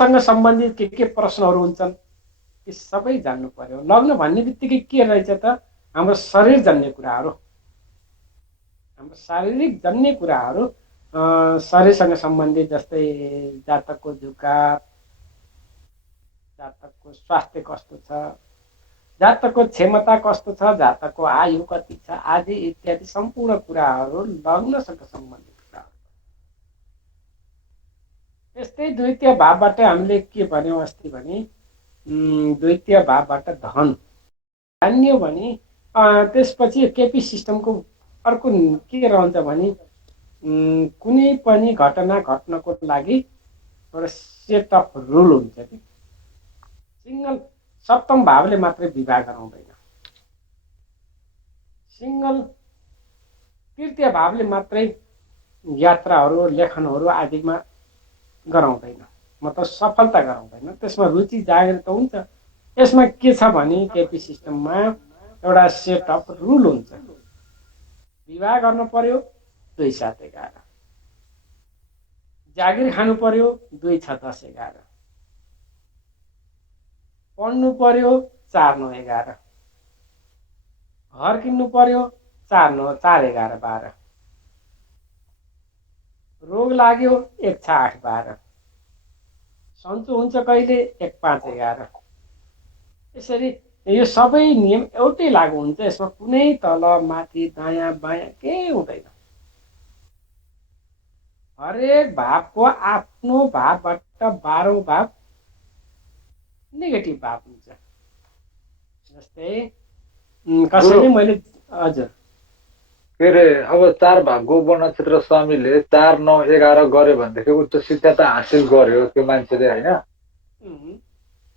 लग्नसँग सम्बन्धित के प्रश्नहरू हुन्छन् ती सबै जान्नु पर्यो। लग्न भन्ने बित्तिकै के रहेछ त हाम्रो शरीर जन्ने कुराहरू, हाम्रो शारीरिक जन्ने कुराहरू, शरीरसँग सम्बन्धित जस्तै जातकको झुकाव, जातकको स्वास्थ्य कस्तो छ, जातकको क्षमता कस्तो छ, जातकको आयु कति छ आदि इत्यादि सम्पूर्ण कुराहरू लग्नसँग सम्बन्धित कुराहरू। त्यस्तै द्वितीय भावबाट हामीले के भन्यौँ अस्ति भने द्वितीय भावबाट धन जान्यो भने त्यसपछि केपी सिस्टमको अर्को के रहन्छ भने कुनै पनि घटना घट्नको लागि एउटा सेट अफ रुल हुन्छ कि सिंगल सप्तम भावले मात्रै विवाह गराउँदैन, सिंगल तृतीय भावले मात्रै यात्राहरू लेखनहरू आदिमा गराउँदैन, मतलब सफलता गराउँदैन। त्यसमा रुचि जागृत हुन्छ। यसमा के छ भने केपी सिस्टममा एउटा सेट अफ रुल हुन्छ। विवाह गर्नु पर्यो 2 7 11, जागिर खानु पर्यो 2 6 10 11, पढ्नु पर्यो 4 9 11, घर किन्नु पर्यो 4 9 4 11 12, रोग लाग्यो 1 6 8 12, सन्चो हुन्छ कहिले 1 5 11। यसरी यो सबै नियम एउटै लागू हुन्छ। यसमा कुनै तल माथि दायाँ बायाँ केही हुँदैन। हरेक भावको आफ्नो भावबाट 12औं भाव नेगेटिभ भाव हुन्छ। जस्तै कसैले मैले हजुर के अरे अब 4 भागको नक्षत्र स्वामीले 4 9 11 गर्यो भनेदेखि उच्च शिक्षा त हासिल गर्यो त्यो मान्छेले होइन,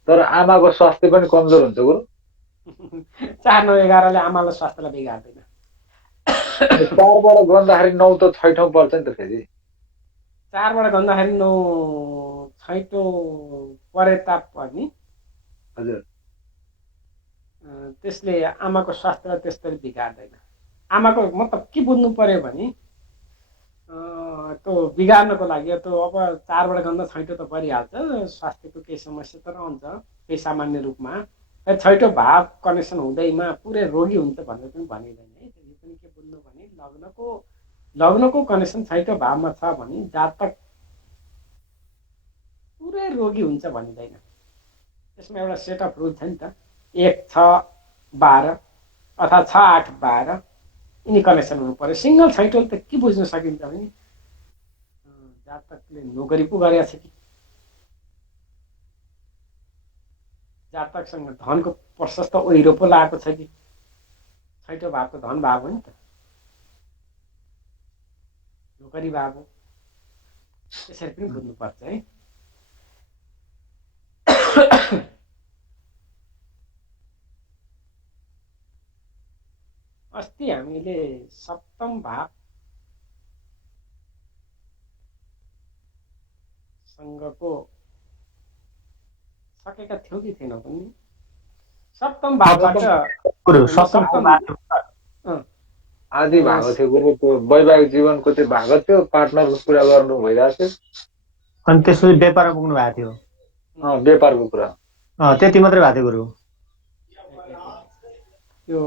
तर आमाको स्वास्थ्य पनि कमजोर हुन्छ गुरु। 4 9 11 ले आमालाई स्वास्थ्यलाई बिगार्दैन। 4 बाट गर्दाखेरि 9 त छैठौं पर्छ नि त फेरि। 4 बाट गर्दाखेरि 9 छैठौं परे तापनि हजुर त्यसले आमाको स्वास्थ्यलाई त्यसरी बिगार्दैन। आमाको मतलब के बुझ्नु पर्यो भने त्यो बिगार्नको लागि त्यो अब 4 बाट गन्दा छैठौं त परिहाल्छ, स्वास्थ्यको केही समस्या त रहन्छ केही सामान्य रूपमा। छैठौं भाव कनेक्सन हुँदैमा पुरै रोगी हुन्छ भनेर पनि भनिँदैन है। यो पनि के बुझ्नु भने लग्नको कनेक्सन छैठौं भावमा छ भने जातक पुरै रोगी हुन्छ भनिँदैन। त्यसमा एउटा सेट अफ रुल छ नि त, 1 6 12 अथवा 6 8 12 यिनी कनेक्सन हुनु पर्यो। सिंगल छैठौं त के बुझ्न सकिन्छ भने जातकले नोकरी पो गरेको छ कि, जातकसँग धनको प्रशस्त ओहिरो पो लागेको छ कि। छैठौं भावको धन भाव हो नि त, नोकरी भाव हो। त्यसरी पनि बुझ्नुपर्छ है। अस्ति हामीले सप्तम भाव सँगको सकेका थियौँ कि थिएनौँ पनि। सप्तम भावबाट आदि भाग थियो गुरुको वैवाहिक जीवनको त्यो भाग थियो, पार्टनरको कुरा गर्नु भइरहेको थियो अनि त्यसपछि व्यापारमा पुग्नु भएको थियो। व्यापारको कुरा त्यति मात्रै भएको थियो गुरु। त्यो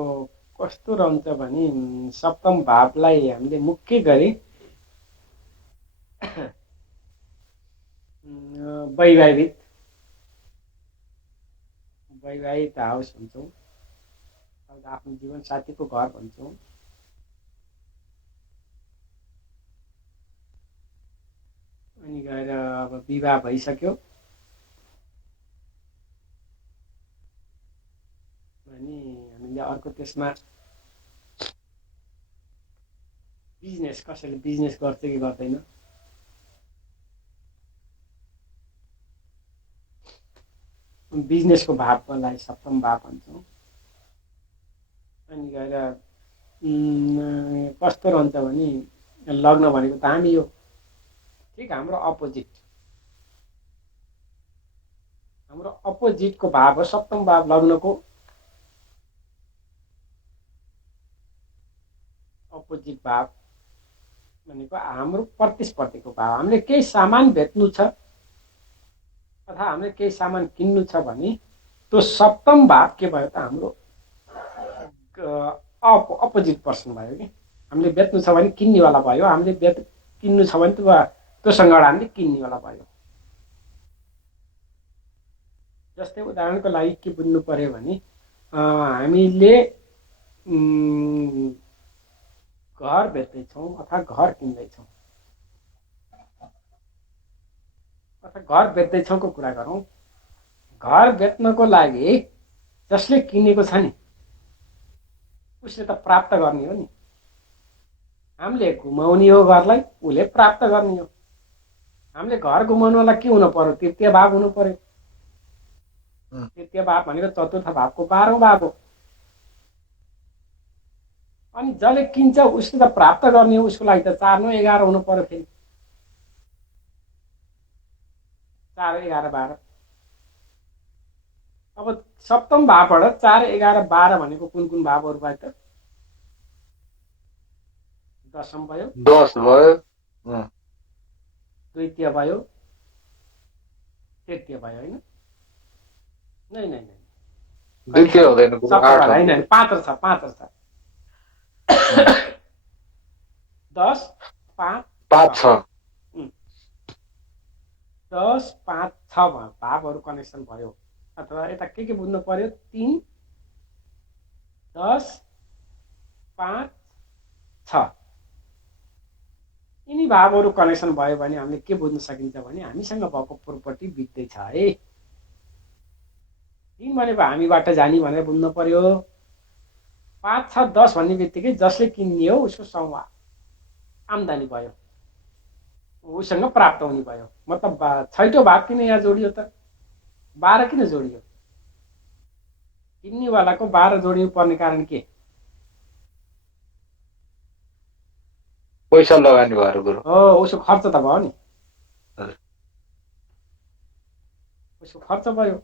कस्तो रहन्छ भने सप्तम भावलाई हामीले मुख्य गरी वैवाहिक हाउस भन्छौँ, आफ्नो जीवन साथीको घर भन्छौँ। अनि गएर अब विवाह भइसक्यो अनि हामीले अर्को त्यसमा बिजनेस, कसैले बिजनेस गर्छ कि गर्दैन, बिजनेसको भावलाई सप्तम भाव भन्छौँ। अनि गएर कस्तो रहन्छ भने लग्न भनेको त हामी यो ठिक हाम्रो अपोजिटको भाव हो सप्तम भाव। लग्नको अपोजिट भाव भनेको हाम्रो प्रतिस्पर्धीको भाव। हामीले केही सामान बेच्नु छ, अथवा हामीले केही सामान किन्नु छ भने त्यो सप्तम भाव के भयो त हाम्रो अपोजिट पर्सन भयो कि हामीले बेच्नु छ भने किन्नेवाला भयो, हामीले किन्नु छ भने त्योसँग हामीले किन्नेवाला भयो। जस्तै उदाहरणको लागि के बुझ्नु पर्यो भने हामीले घर बेच्दैछौँ अथवा घर किन्दैछौँ अथवा घर बेच्दैछौँको कुरा गरौँ। घर बेच्नको लागि जसले किनेको छ नि उसले त प्राप्त गर्ने हो नि। हामीले घुमाउने हो घरलाई, उसले प्राप्त गर्ने हो। हामीले घर घुमाउनलाई के हुनु पर्यो? तृतीय भाव हुनु पर्यो। तृतीय भाव भनेको चतुर्थ भावको 12औं भाव हो। अनि जसले किन्छ उसले त प्राप्त गर्ने हो, उसको लागि त 4 9 11 हुनु पर्यो। फेरि 4 11 12। अब सप्तम भावबाट 4 11 12 भनेको कुन कुन भावहरू भयो त? दशम भयो, 10 भयो, द्वितीय भयो, तृतीय भयो हैन? नै नै नै द्वितीय हुँदैन, हैन, पाँच छ 10 5 5 6 10 5 6 भावहरू कनेक्सन भयो। अथवा यता के बुझ्नु पर्यो? 3 10 5 6 यिनी भावहरू कनेक्सन भयो भने हामीले के बुझ्न सकिन्छ भने हामीसँग भएको प्रोपर्टी बित्दैछ है। 3 भनेको हामीबाट जाने भनेर बुझ्नु पर्यो। 5 6 10 भन्ने बित्तिकै जसले किन्ने हो उसको आम्दानी भयो, उसँग प्राप्त हुने भयो। मतलब 6ठो भाव किन यहाँ जोडियो त? 12 किन जोडियो? किन्नेवालाको 12 जोडिनु पर्ने कारण के? पैसा लगानी भएर कुरो हो, उसको खर्च त भयो नि। उसको खर्च भयो।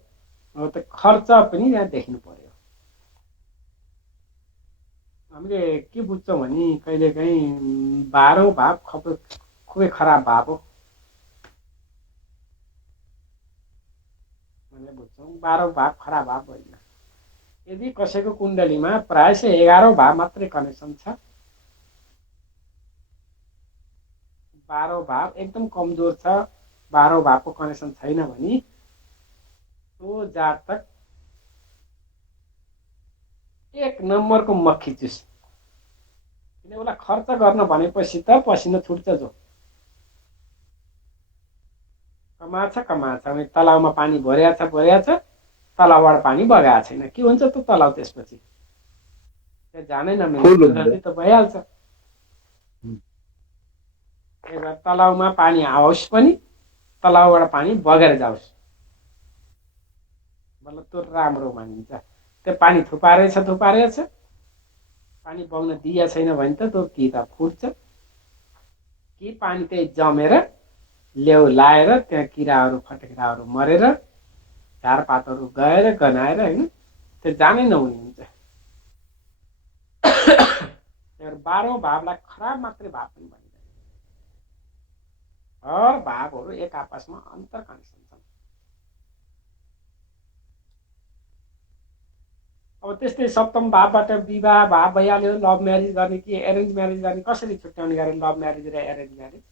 त खर्च पनि यहाँ देख्नु पर्यो। हामीले के बुझ्छौँ भने कहिलेकाहीँ 12औं भाव खुबै खराब भाव हो भनेर बुझ्छौँ। 12औं भाव खराब भाव होइन। यदि कसैको कुण्डलीमा प्रायः 11औं भाव मात्रै कनेक्सन छ, 12औं भाव एकदम कमजोर छ, 12औं भावको कनेक्सन छैन भने त्यो जातक 1 नम्बरको मक्खी चुस। किन उसलाई खर्च गर्न भनेपछि त पसिना छुट्छ। जो कमाछ अनि तलाउमा पानी भरिया छ, तलाउबाट पानी बगाएको छैन, के हुन्छ त तलाउ? त्यसपछि त्यहाँ जानै नमिल्ने त भइहाल्छ। तलाउमा पानी आओस् पनि तलाउबाट पानी बगेर जाओस्, मतलब त्यो राम्रो मानिन्छ। त्यो पानी थुपारेछ, पानी बग्न दिया छैन भने त त्यो कि त फुट्छ कि पानी त्यही जमेर लेउ लाएर त्यहाँ किराहरू फटेक्राहरू मरेर झारपातहरू गएर गनाएर हैन त्यो जानै नहुने हुन्छ। 12औं भावलाई खराब मात्रै भाव पनि भनिन्छ। हर भावहरू एक आपसमा अन्तर कनेक्सन छन्। अब त्यस्तै सप्तम भावबाट विवाह भाव भइहाल्यो। लभ म्यारेज गर्ने कि एरेन्ज म्यारेज गर्ने, कसरी छुट्याउने गरे लभ म्यारेज र एरेन्ज म्यारेज?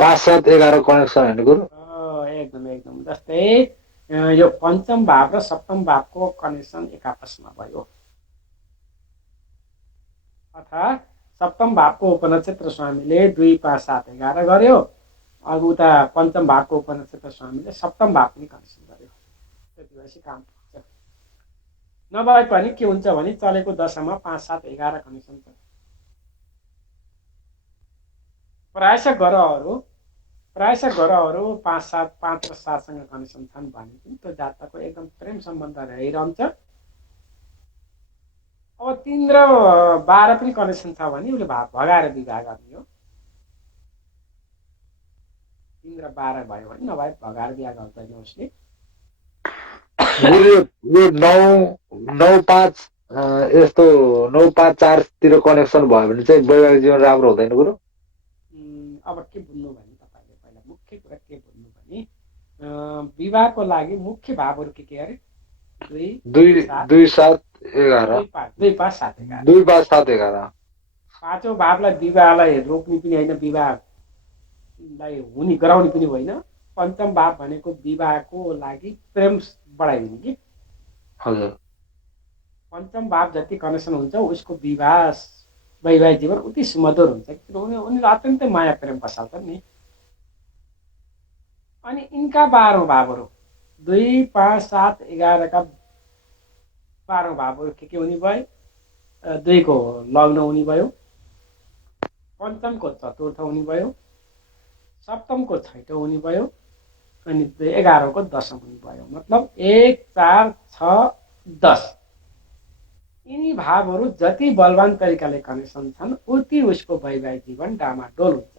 5 7 11 कनेक्सन हैन गुरु? एकदम जस्तै यो पञ्चम भाव र सप्तम भावको कनेक्सन एक आपसमा भयो। अथवा सप्तम भावको उपनक्षत्र स्वामीले 2 5 7 11 गर्यो। अब उता पञ्चम भावको उपनक्षत्र स्वामीले सप्तम भाव पनि कनेक्सन गर्यो। त्यति भएपछि काम पुग्छ। नभए पनि के हुन्छ भने चलेको दशामा 5 7 11 कनेक्सन छ। प्रायः ग्रहहरू 5 7 5 र 7 सँग कनेक्सन छन् भने पनि त्यो जातकको एकदम प्रेम सम्बन्ध रहिरहन्छ। अब 3 र 12 पनि कनेक्सन छ भने उसले भाव भगाएर विवाह गर्ने हो। 3 र 12 भयो भने नभए भगाएर बिहा गर्दैन उसले। यो 9 5 यस्तो 9 5 4 तिर कनेक्सन भयो भने चाहिँ वैवाहिक जीवन राम्रो हुँदैन गुरु? अब के बुझ्नु भने तपाईले पहिला मुख्य कुरा के बुझ्नु भने विवाहको लागि मुख्य भावहरू के अरे 2 दुई 7 दुई 7 11 2 5 2 5 7 11 2 5 7 11 पाँचौँ भावलाई विवाहलाई रोक्ने पनि होइन, विवाहलाई हुने गराउने पनि होइन। पञ्चम भाव भनेको विवाहको लागि प्रेम बढाइदिने कि हजुर पञ्चम भाव जति कनेक्सन हुन्छ उसको विवाह वैवाहिक जीवन उति सुमधुर हुन्छ, किनभने उनीहरू अत्यन्तै माया प्रेम बसाल्छन् नि। अनि यिनका 12औँ भावहरू 2 5 7 11 का 12औँ भावहरू के हुने भयो? 2 को लग्न हुने भयो, पञ्चमको चतुर्थ हुने भयो, सप्तमको छैटौँ हुने भयो, अनि 11 को दशम हुने भयो। मतलब 1 4 6 10 यिनी भावहरू जति बलवान तरिकाले कनेक्सन छन् उति उसको वैवाहिक जीवन डामाडोल हुन्छ।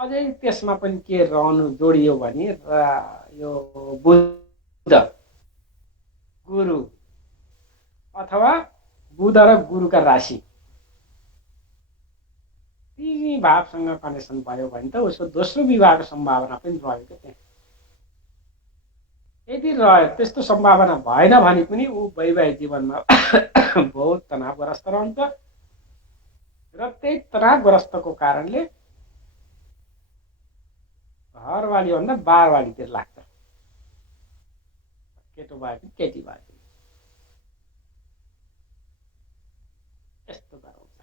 अझै त्यसमा पनि के रहनु जोडियो भने यो बुध गुरु अथवा बुध र गुरुका राशि तिनी भावसँग कनेक्सन भयो भने त उसको दोस्रो विवाहको सम्भावना पनि रह्यो क्या त्यहाँ। यदि रह्यो त्यस्तो सम्भावना भएन भने पनि ऊ वैवाहिक जीवनमा बहुत तनावग्रस्त रहन्छ र त्यही तनावग्रस्तको कारणले घरवाली भन्दा बारवालीतिर लाग्छ। केटो भए पनि केटी भए पनि यस्तो गराउँछ।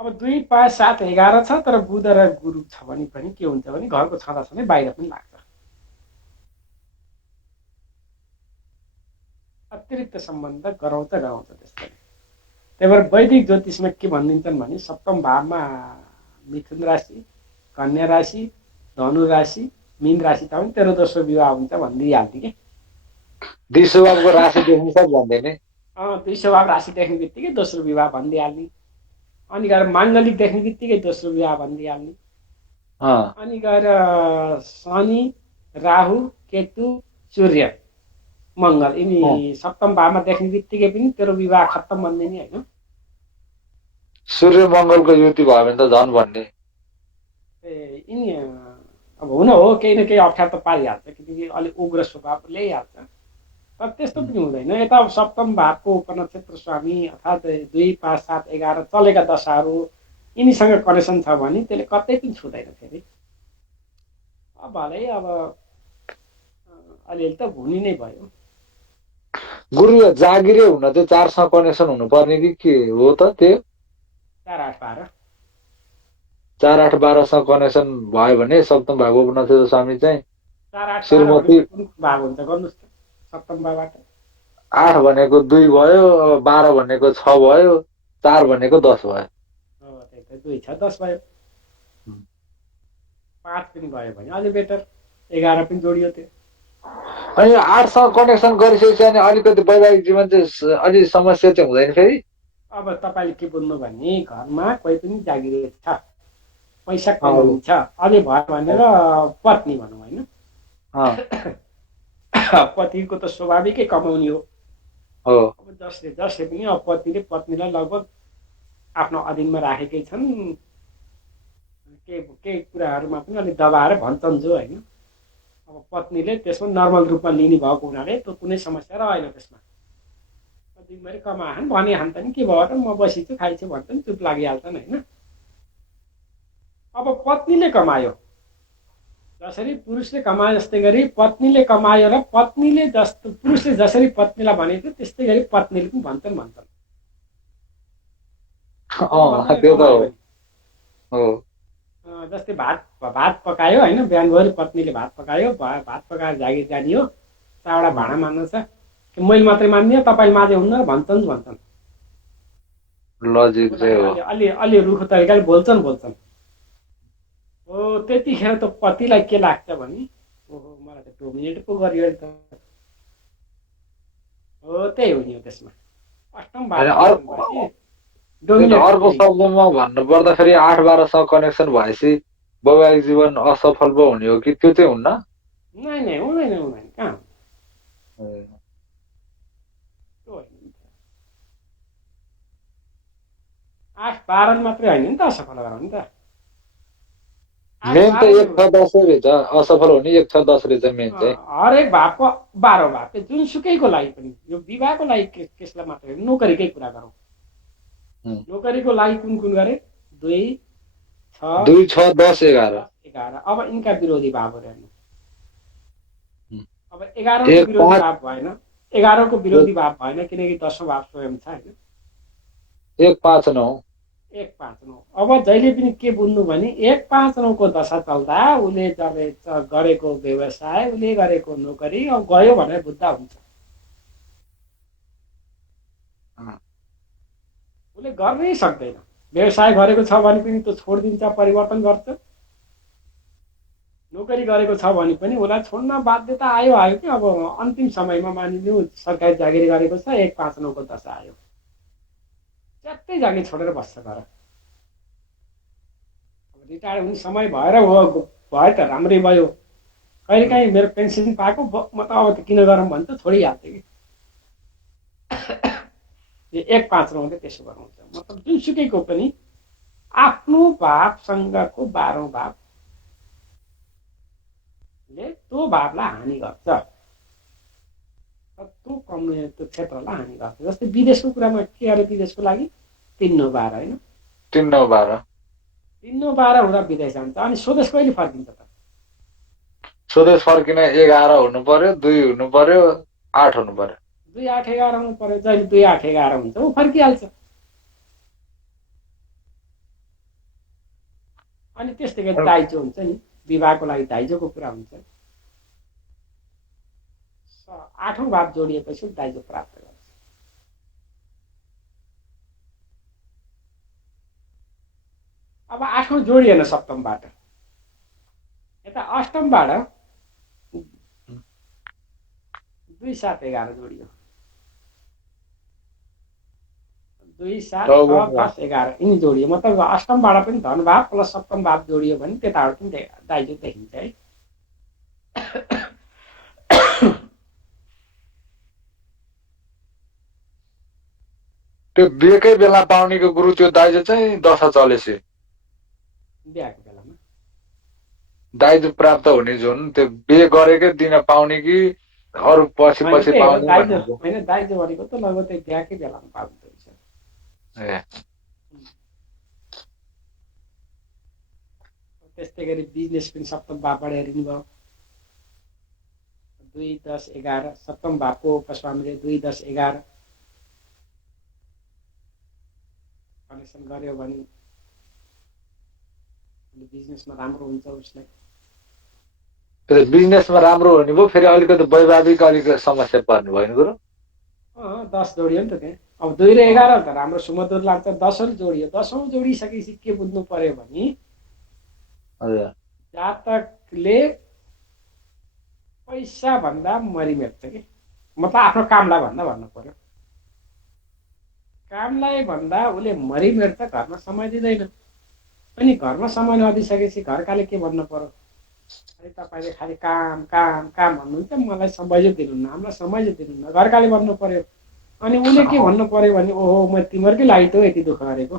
अब 2 5 7 11 छ तर बुध र गुरु छ भने पनि के हुन्छ भने घरको छँदाछँदै बाहिर पनि लाग्छ। अतिरिक्त सम्बन्ध गराउँछ त्यसले। त्यही भएर वैदिक ज्योतिषमा के भनिदिन्छन् भने सप्तम भावमा मिथुन राशि, कन्या राशि, धनु राशि, मीन राशि छ भने तेरो दोस्रो विवाह हुन्छ भनिदिइहाल्थ्यो कि। दिशुबाबुको राशि देख्नु सब भन्दै नि 200 भाव राशि देख्ने बित्तिकै दोस्रो विवाह भनिदिइहाल्ने, अनि गएर माङ्गलिक देख्ने बित्तिकै दोस्रो विवाह भनिदिइहाल्ने, अनि गएर शनि, राहु, केतु, सूर्य, मङ्गल यिनी सप्तम भावमा देख्ने बित्तिकै पनि तेरो विवाह खत्तम भनिदिने होइन। सूर्य मङ्गलको युति भयो भने त झन् भन्ने। यिनी अब हुन हो केही न केही अप्ठ्यारो त पारिहाल्छ किनकि अलिक उग्र स्वभाव ल्याइहाल्छ। तर त्यस्तो पनि हुँदैन। यता सप्तम भावको उपनक्षत्र स्वामी अर्थात् 2 5 7 11 चलेका दशाहरू यिनीसँग कनेक्सन छ भने त्यसले कतै पनि छुँदैन फेरि। अब भलै अब अलिअलि त हुने नै भयो। गुरु जागिरे हुन चाहिँ 4सँग कनेक्सन हुनुपर्ने कि के हो त त्यो? 4 8 12 4 8 12सँग कनेक्सन भयो भने सप्तम भाव उपनक्षत्र स्वामी चाहिँ 4 8 श्रीमती कुन भाव हुन्छ गर्नुहोस् त सप्तम भावबाट। 8 भनेको 2 भयो, 12 भनेको 6 भयो, 4 भनेको 10 भयो। त्यही त 2 6 10 भयो। 5 पनि भयो भने अझै बेटर, 11 पनि जोडियो त्यो। अनि 8सँग कनेक्सन गरिसकेपछि अनि अलिकति वैवाहिक जीवन चाहिँ अलि समस्या चाहिँ हुँदैन फेरि? अब तपाईँले के बुझ्नु भने घरमा कोही पनि जागिरे छ, पैसा कमाइन्छ, अलि भयो भनेर पत्नी भनौँ होइन, पतिको त स्वाभाविकै कमाउने हो। अब जसले पनि अब पतिले पत्नीलाई लगभग आफ्नो अधीनमा राखेकै छन्, केही कुराहरूमा पनि अलिक दबाएर भन्छन् जो होइन। अब पत्नीले त्यसमा नर्मल रूपमा लिने भएको हुनाले त कुनै समस्या रहेन त्यसमा। दिनभरि कमाएन भने हान्छ नि के भयो र म बसिछु खाइछु भन्छन्, चुप लागिहाल्छन् होइन। अब पत्नीले कमायो जसरी पुरुषले कमाए जस्तै गरी पत्नीले कमायो र पत्नीले जस्तो पुरुषले जसरी पत्नीलाई भनेको त्यस्तै गरी पत्नीले पनि भन्छन्। जस्तै भात पकायो होइन, बिहानभरि पत्नीले भात पकायो, भात पकाएर जागिर जाने हो, 4वटा भाँडा मान्नु छ, मैले मात्रै मान्दिनँ तपाईँले माझे हुन्न र भन्छन्। लजिक चाहिँ हो। अलि रुखो तरिकाले बोल्छन्। हो त्यतिखेर त पतिलाई के लाग्छ भने ओहो मलाई त डोमिनेट पो गरियो त। हो त्यही हो नि त्यसमा अष्टम भाव। अर्को शब्दमा भन्नु पर्दाखेरि 8 12सँग कनेक्सन भएपछि वैवाहिक जीवन असफल पो हुने हो कि त्यो चाहिँ हुन्न? नै हुँदैन कहाँ 8 12 मात्रै होइन नि त असफल गराउने त। आठ मेन त 12 एक छ 10 रहेछ, असफल हुने 1 छ 10 रहेछ मेन चाहिँ। हरेक भावको 12 भाव जुनसुकैको लागि पनि, यो विवाहको लागि केसलाई मात्र होइन, नोकरीकै कुरा गरौँ। नोकरीको लागि कुन कुन गरे? 2 6 2 6 10 11। 11। अब यिनका विरोधी भावहरू हेर्नु। अब 11 को एक विरोधी 5 भाव भएन, 11 को विरोधी भाव भएन, किनकि 10औं भाव स्वयं छ होइन। 1 5 9। 1 5 9। अब जहिले पनि के बुझ्नु भने 1 5 9 को दशा चल्दा उसले गरेको व्यवसाय, उसले गरेको नोकरी अब गयो भनेर बुझ्दा हुन्छ। उसले गर्नै सक्दैन। व्यवसाय गरेको छ भने पनि त्यो छोडिदिन्छ, परिवर्तन गर्छ। नोकरी गरेको छ भने पनि उसलाई छोड्न बाध्यता आयो कि अब अन्तिम समयमा मानिलिउँ सरकारी जागिर गरेको छ, 1 5 9 को दशा आयो, च्यात्तै जागिर छोडेर बस्छ घर। रिटायर हुने समय भएर भयो त राम्रै भयो। कहिलेकाहीँ मेरो पेन्सन पाएको म त अब त किन गरौँ भन्छ, छोडिहाल्थ्यो कि। 1 5 9 त्यसो गराउँछ। मतलब जुनसुकैको पनि आफ्नो भावसँगको 12औं भावले त्यो भावलाई हानि गर्छ, त्यो त्यो क्षेत्रलाई हानि गर्छ। जस्तै विदेशको कुरामा के अरे, विदेशको लागि 3 9 12 होइन, 3 9 12। 3 9 12 हुँदा विदेश जान्छ। अनि स्वदेश कहिले फर्किन्छ त? स्वदेश फर्किन 11 हुनु पर्यो, 2 हुनु पर्यो, 8 हुनु पर्यो। 2 8 11 हुनु पर्यो। जहिले 2 8 11 हुन्छ ऊ फर्किहाल्छ। अनि त्यस्तै गरी दाइजो हुन्छ नि, विवाहको लागि दाइजोको कुरा हुन्छ। 8औं भाव जोडिएपछि दाइजो प्राप्त गर्छ। अब 8औं जोडिएन सप्तमबाट, यता अष्टमबाट 2 7 11 जोडियो। 2 7 6 10 11 यिनी जोडियो। मतलब अष्टमबाट पनि धन भाव प्लस सप्तम भाव जोडियो भने त्यताबाट पनि दाइजो देखिन्छ है। त्यो बिहेकै बेला पाउनेको गुरु त्यो दाइजो चाहिँ दशा चलेपछि बिहेको बेलामा दाइजो प्राप्त हुने जुन त्यो बिहे गरेकै दिन पाउने कि अरू पछि पछि पाउने दाइजो भनेको? होइन, दाइजो भनेको त लगभग बिहेकै बेलामा पाउँदो रहेछ। त्यस्तै गरी बिजनेस पनि सप्तम भावबाट हेरिनु भयो। 2 10 11 सप्तम भावको पशुहामीले 2 10 11 कनेक्सन गर्यो भने बिजनेसमा राम्रो हुन्छ उसलाई। बिजनेसमा राम्रो हुने भयो, फेरि अलिकति वैवाहिक अलिकति समस्या पर्ने भयो नि गुरु। 10 जोडियो नि त त्यहाँ। अब 2 र 11 त राम्रो सुमधुर लाग्छ। 10औं जोडियो। 10औं जोडिसकेपछि के बुझ्नु पर्यो भने जातकले पैसा भन्दा मरिमेट्छ कि, मतलब आफ्नो कामलाई भन्दा भन्नु पर्यो। कामलाई भन्दा उसले मरिमेट्छ, घरमा समय दिँदैन। अनि घरमा समय नदिइसकेपछि घरकाले के भन्नु पर्यो? अरे तपाईँले खालि काम काम काम भन्नुहुन्छ, मलाई समय दिनुहुन्न, हामीलाई समय दिनुहुन्न, घरकाले भन्नु पर्यो। अनि उसले के भन्नु पर्यो भने ओहो म तिमीहरूकै लागि त यति दुःख गरेको,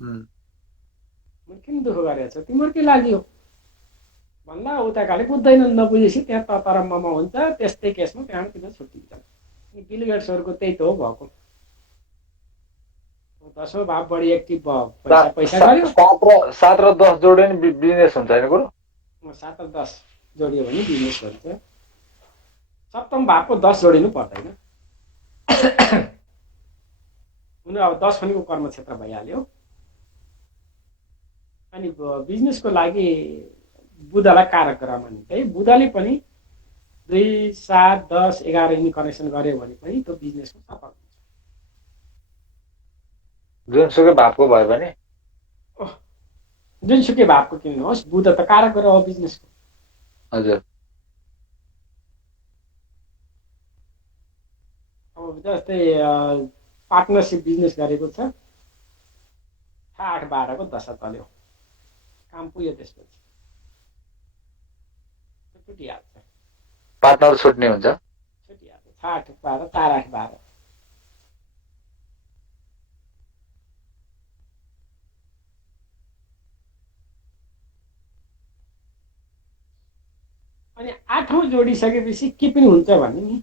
म किन दुःख गरेको छु, तिमीहरूकै लागि हो भन्दा उताकाले बुझ्दैनन्। नबुझेपछि त्यहाँ ततरम्ममा हुन्छ। त्यस्तै केसमा त्यहाँबाट तिनीहरू छुट्टिन्छन्। बिल गेट्सहरूको त्यही त हो भएको। 10औं भाव बढी एक्टिभ भयो, पैसा गर्यो। 7 र 10 जोड्यो नि बिजनेस हुन्छ होइन गुरु? 7 र 10 जोडियो भने बिजनेस हुन्छ। सप्तम भावको 10 जोडिनु पर्दैन। उनीहरू अब 10 भनेको कर्म क्षेत्र भइहाल्यो। अनि बिजनेसको लागि बुधलाई कारक ग्रह मानिन्छ है। बुधले पनि 2 7 10 11 यिनी कनेक्सन गर्यो भने पनि त्यो बिजनेसमा सफल हुन्छ। जुनसुकै भावको भयो भने, जुनसुकै भावको किन होस्, बुध त कारक ग्रह हो बिजनेसको। हजुर। अब जस्तै पार्टनरसिप बिजनेस गरेको छ, 8 12 को दशा चल्यो, काम पुग्यो, त्यसपछि छुटिहाल्छ। पार्टनर छुट्ने हुन्छ। छुटिहाल्छ। 8 12 4 8 12। अनि 8औं जोडिसकेपछि के पनि हुन्छ भने नि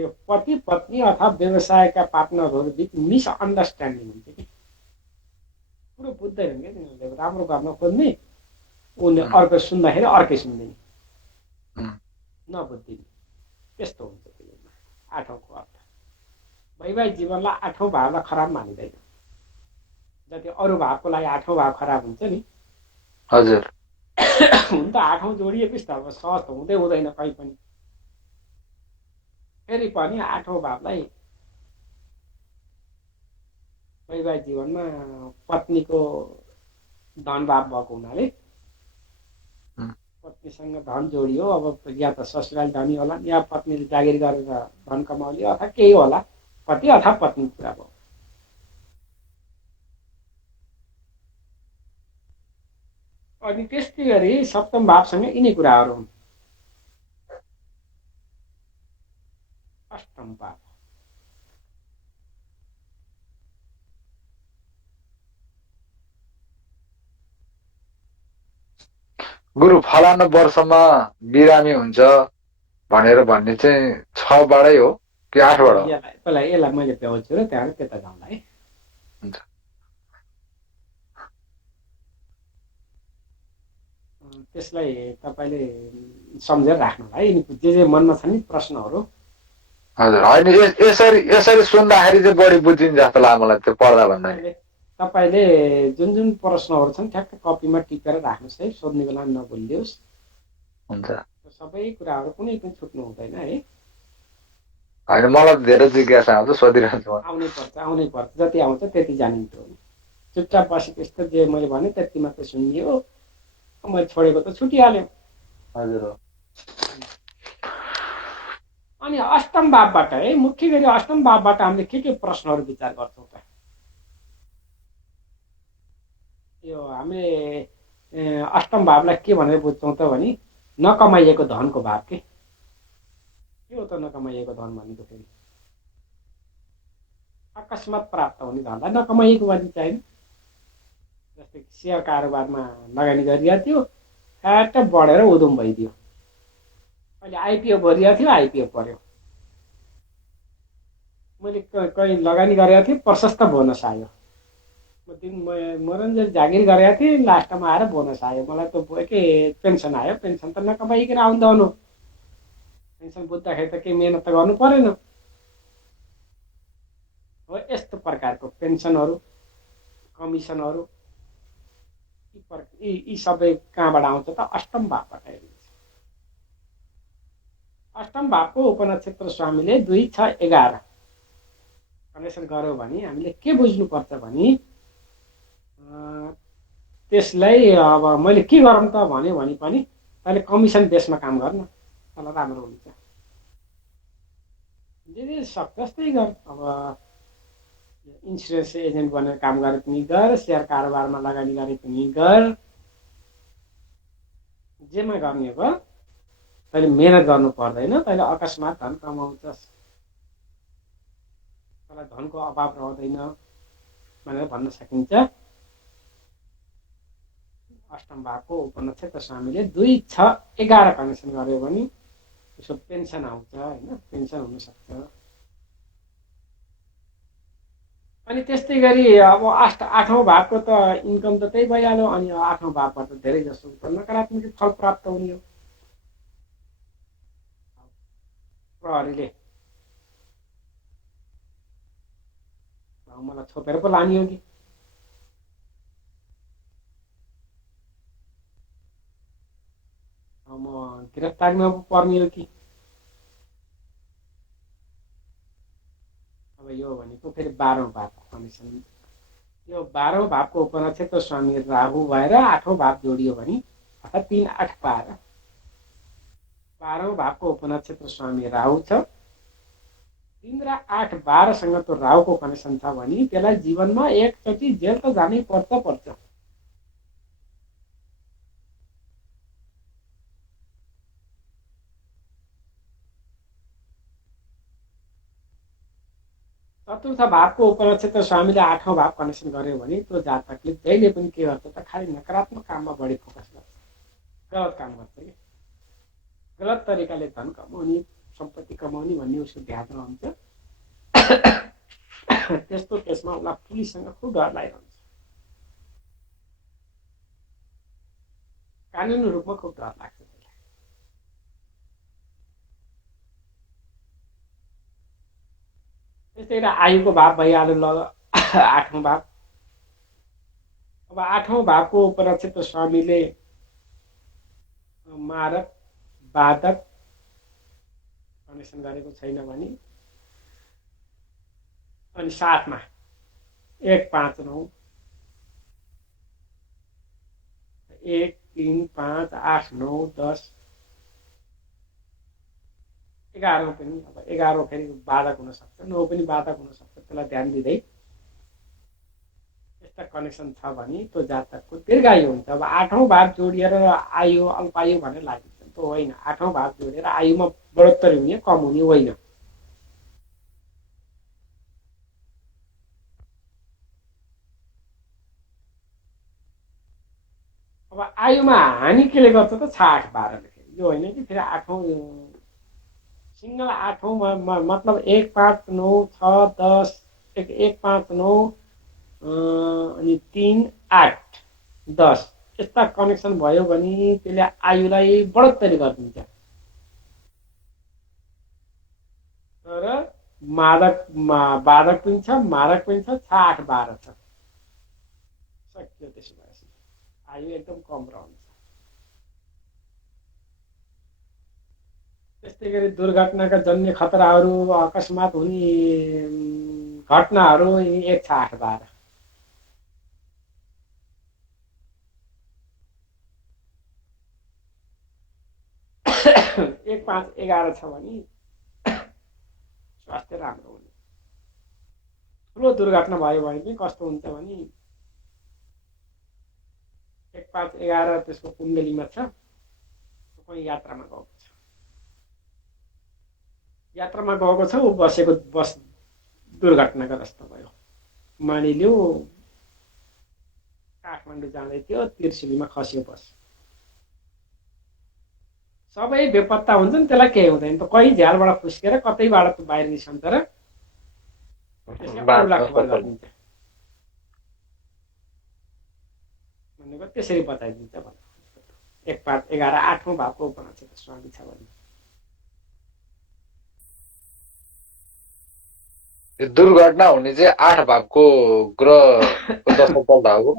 यो पति पत्नी अथवा व्यवसायका पार्टनरहरू बिच मिसअन्डरस्ट्यान्डिङ हुन्छ कि कुरो बुझ्दैनन् क्या तिनीहरूले राम्रो गर्न खोज्ने उनले अर्को सुन्दाखेरि अर्कै सुन्दैन नबुझ्दिने त्यस्तो हुन्छ त्यो 8औंको अर्थ वैवाहिक जीवनलाई 8औं भावलाई खराब मानिँदैन जति अरू भावको लागि 8औं भाव खराब हुन्छ नि हजुर हुन त 8औं जोडिएपछि त अब सहज त हुँदै हुँदैन कहीँ पनि फेरि पनि 8औं भावलाई वैवाहिक जीवनमा पत्नीको धन भाव भएको हुनाले पत्नीसँग धन जोडियो अब या त ससुराली धनी होला या पत्नीले जागिर गरेर धन कमाउने अथवा केही होला पति अथवा पत्नी कुरा भयो अनि त्यस्तै गरी सप्तम भावसँग यिनै कुराहरू हुन् अष्टम भाव गुरु फलानु वर्षमा बिरामी हुन्छ भनेर भन्ने चाहिँ 6 बाटै हो कि 8 बाट हो? यसलाई मैले भ्याउँछु र त्यहाँबाट त्यता जाउँला है हुन्छ त्यसलाई तपाईँले सम्झेर राख्नु है यिनी जे मनमा छ नि प्रश्नहरू हजुर होइन यसरी सुन्दाखेरि चाहिँ बढी बुझिन्छ जस्तो लाग्छ मलाई त्यो पढ्दा भन्दा तपाईँले जुन जुन प्रश्नहरू छन् ठ्याक्क कपीमा टिपेर राख्नुहोस् है सोध्ने बेला नभुलियोस् हुन्छ सबै कुराहरू कुनै पनि छुट्नु हुँदैन है होइन मलाई धेरै जिज्ञासा आउँछ सोधिरहन्छु आउनै पर्छ जति आउँछ त्यति जानिन्थ्यो चुपचाप बसेपछि त जे मैले भने त्यति मात्रै सुनियो मैले छोडेको त छुटिहाल्यो हजुर अनि अष्टम भावबाट है मुख्य गरी अष्टम भावबाट हामीले के प्रश्नहरू विचार गर्छौँ त यो हामीले अष्टम भावलाई के भनेर बुझ्छौँ त भने नकमाइएको धनको भाव के हो त नकमाइएको धन भनेको फेरि अकस्मात प्राप्त हुने धनलाई नकमाइएको भने चाहिँ जस्तै सेयर कारोबारमा लगानी गरिरहेको थियो फ्याट बढेर उधुम भइदियो अहिले आइपिओ भरिरहेको थियो आइपिओ पर्यो मैले कहीँ लगानी गरेको थिएँ प्रशस्त बोनस आयो मरन्जेल जागिर गरेको थिएँ लास्टमा आएर बोनस आयो मलाई त के पेन्सन आयो पेन्सन त नकमाइकन आउँदा पेन्सन बुझ्दाखेरि त केही मेहनत त गर्नु परेन हो यस्तो प्रकारको पेन्सनहरू कमिसनहरू यी सबै कहाँबाट आउँछ त अष्टम भावबाट हेरिन्छ अष्टम भावको उपनक्षत्र स्वामीले 2, 6, 11 कनेक्सन गर्यो भने हामीले के बुझ्नुपर्छ भने त्यसलाई अब मैले के गरौँ त भन्यो भने पनि तैँले कमिसन बेसमा काम गर्न तँलाई राम्रो हुन्छ जे सक्छ त्यस्तै गर अब इन्सुरेन्स एजेन्ट बनेर काम गरे पनि गर सेयर कारोबारमा लगानी गरे पनि गर जेमा गर्ने हो तैँले मेहनत गर्नु पर्दैन तैँले अकस्मात धन कमाउँछस् तँलाई धनको अभाव रहँदैन भनेर भन्न सकिन्छ अष्टम भावको उपनक्षत्र स्वामीले 2, 6, 11 कनेक्सन गर्यो भने उसको पेन्सन आउँछ होइन पेन्सन हुनसक्छ अनि त्यस्तै गरी अब 8औं भावको त इन्कम त त्यही भइहाल्यो अनि 8औं भावबाट धेरै जसो नकारात्मक फल प्राप्त हुने हो प्रहरीले मलाई छोपेर पो लाने हो कि म गिरफ्तारीमा पर्ने हो कि अब यो भनेको फेरि 12औं भावको कनेक्सन यो 12औं भावको उपनक्षत्र स्वामी राहु भएर 8औं भाव जोडियो भने अर्थात् 3, 8, 12 12औं भावको उपनक्षत्र स्वामी राहु छ 3 र 8, 12 सँग त राहुको कनेक्सन छ भने त्यसलाई जीवनमा एकचोटि जेल त जानै पर्छ चतुर्थ भावको उपनक्षत्र स्वामीले 8औं भाव कनेक्सन गर्यो भने त्यो जातकले जहिले पनि के गर्छ त खालि नकारात्मक काममा बढी फोकस गर्छ गलत काम गर्छ कि गलत तरिकाले धन कमाउने सम्पत्ति कमाउने भन्ने उसको ध्यानमा हुन्छ। त्यस्तो केसमा उसलाई पुलिससँग खुब डर लागिरहन्छ, कानुनी रूपमा खुब डर लाग्छ त्यसलाई। त्यस्तै आयुको भाव भइहाल्यो ल, 8औं भाव। अब 8औं भावको उपनक्षत्र स्वामीले मारक बाधक कनेक्सन गरेको छैन भने, अनि साथमा 1 5 9 1 3 5 8 9 10 11 पनि, अब 11 फेरि बाधक हुन सक्छ, 9 पनि बाधक हुन सक्छ, त्यसलाई ध्यान दिँदै यस्ता कनेक्सन छ भने त्यो जातकको दीर्घायु हुन्छ। अब 8औं भाव जोडिएर आयु अल्पायु भनेर लागिन्छ, त्यो होइन। 8औं भाव जोडेर आयुमा बढोत्तरी हुने कम हुने होइन। अब आयुमा हानि केले गर्छ त 6 8 12 ले, यो होइन कि फेरि 8औं सिंगल 8औं मतलब 1 5 9 6 10 1 5 9 अनि 3 8 10 यस्ता कनेक्सन भयो भने त्यसले आयुलाई बढोत्तरी गरिदिन्छ। तर बाधक पनि छ, मारक पनि छ, 6 8 12 छ, सक्यो। त्यसो भएपछि आयु एकदम कम रहन्छ। त्यस्तै गरी दुर्घटनाका जन्य खतराहरू, अकस्मात हुने घटनाहरू 1 6 8 12। 1 5 11 छ भने स्वास्थ्य राम्रो हुने। ठुलो दुर्घटना भयो भने पनि कस्तो हुन्छ भने 1 5 11 त्यसको कुण्डलीमा छ, कोही यात्रामा गएको छ, यात्रामा गएको छ, ऊ बसेको बस दुर्घटनाग्रस्त भयो। मानिलियो काठमाडौँ जाँदै थियो, तिर्सिलीमा खस्यो बस। सबै बेपत्ता हुन्छन्, त्यसलाई केही हुँदैन, त कहीँ झ्यालबाट फुस्केर कतैबाट बाहिर निस्कन्छ र अरूलाई खबर गरिदिन्छ भनेको त्यसरी बताइदिन्छ भनेर। 1 5 11 8औं भावको उपनक्षत्र स्वामी छ भने दुर्घटना हुने चाहिँ 8 भावको ग्रहको दशा चल्दा हो।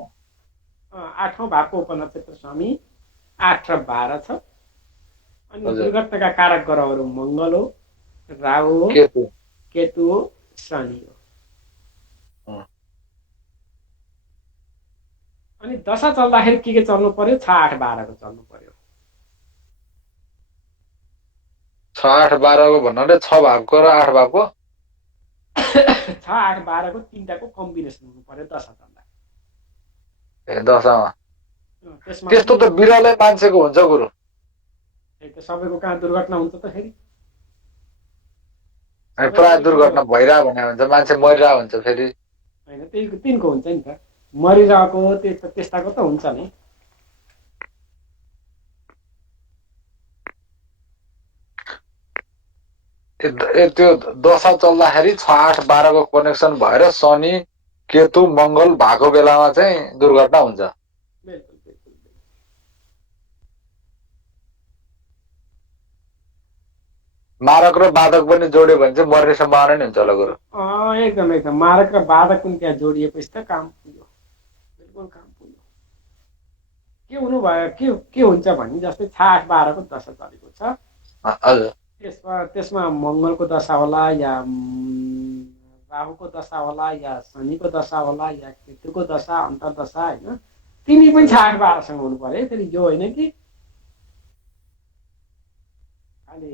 8औं भावको उपनक्षत्र स्वामी 8 र 12 छ। अनि दुर्घटनाका कारक ग्रहहरू मङ्गल हो, राहु हो, केतु हो, शनि हो। अनि दशा चल्दाखेरि के चल्नु पर्यो? 6 8 12 को चल्नु पर्यो। 6 8 12 को भन्नाले 6 भावको र 8 भावको 6 8 12 को तीनटाको कम्बिनेसन हुनु पर्यो दशा चल्दा। ए दशामा त्यस्तो त बिरलै मान्छेको हुन्छ गुरु। सबैको कहाँ दुर्घटना हुन्छ त फेरि? प्राय दुर्घटना भइरहेको भने हुन्छ, मान्छे मरिरहेको हुन्छ फेरि। होइन त्यही तिनको हुन्छ नि त, मरिरहेको त्यस्ताको त हुन्छ नि। त्यो दशा चल्दाखेरि 6 8 12 को कनेक्सन भएर शनि केतु मङ्गल भएको बेलामा चाहिँ दुर्घटना हुन्छ। मारक र बाधक पनि जोड्यो भने चाहिँ मर्ने सम्भावना नै हुन्छ होला गुरु। एकदम एकदम मारक र बाधक पनि त्यहाँ जोडिएपछि त काम पुग्यो, बिल्कुल काम पुग्यो। के हुनु भयो, के हुन्छ भने जस्तै 6 8 12 को दशा चलेको छ, हजुर, त्यसमा मङ्गलको दशा होला या राहुको दशा होला या शनिको दशा होला या केतुको दशा अन्तर्दशा, होइन तिमी पनि 6 8 12 सँग हुनु पर्यो। फेरि यो होइन कि खालि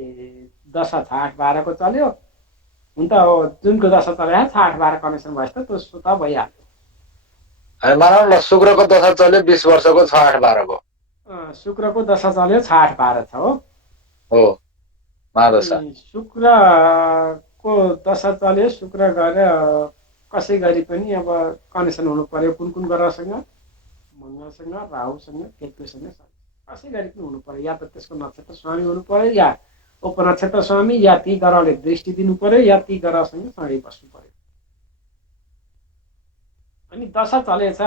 दशा 6 8 12 को चल्यो, हुन त जुनको दशा चल्यो 6 8 12 कनेक्सन भएछ त त्यो त भइहाल्यो। मानौ ल शुक्रको दशा चल्यो 20 वर्षको 6 8 12 को, शुक्रको दशा चल्यो 6 8 12 छ हो महादशा। शुक्रको दशा चल्यो, शुक्र गएर कसै गरी पनि अब कनेक्सन हुनु पर्यो कुन कुन ग्रहसँग? मङ्गलसँग, राहुसँग, केतुसँग। कसै गरी पनि हुनु पर्यो, या त त्यसको नक्षत्र स्वामी हुनु पर्यो, या उपनक्षत्र स्वामी, या ती ग्रहले दृष्टि दिनु पर्यो, या ती ग्रहसँग सँगै बस्नु पर्यो। अनि दशा चलेछ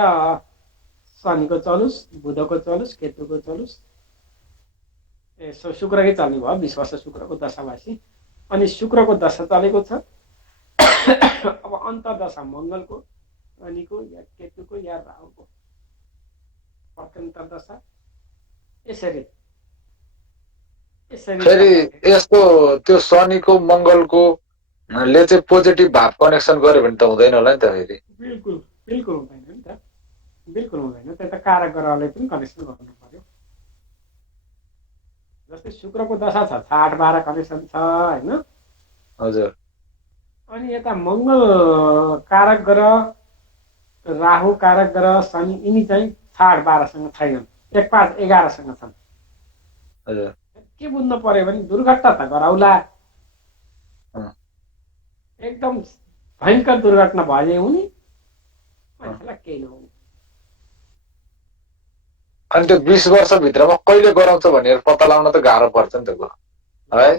शनिको चलोस्, बुधको चलोस्, केतुको चलोस्, शुक्रकै चल्ने भयो 20 वर्ष शुक्रको दशावासी। अनि शुक्रको दशा चलेको छ। अब अन्तर्दशा मङ्गलको, शनिको या केतुको या राहुको अन्तर्दशा यसरी फेरि यस्तो त्यो शनिको मङ्गलको ले चाहिँ पोजिटिभ भाव कनेक्सन गर्यो भने त हुँदैन होला नि त फेरि। बिल्कुल बिल्कुल हुँदैन नि त, बिल्कुल हुँदैन। त्यो त कारक ग्रहले पनि कनेक्सन गर्नु पर्यो। जस्तै शुक्रको दशा छ, 8-12 कनेक्सन छ होइन। हजुर। अनि यता मङ्गल कारक ग्रह, राहु कारक ग्रह, शनि यिनी चाहिँ 8-12सँग छैनन्, 1-5-11सँग छन्। हजुर। के बुझ्नु पर्यो भने दुर्घटना त गराउला, एकदम भयङ्कर दुर्घटना भए हुने, मान्छेलाई केही नहुने। अनि त्यो 20 वर्षभित्रमा कहिले गराउँछ भनेर पत्ता लगाउन त गाह्रो पर्छ नि त है।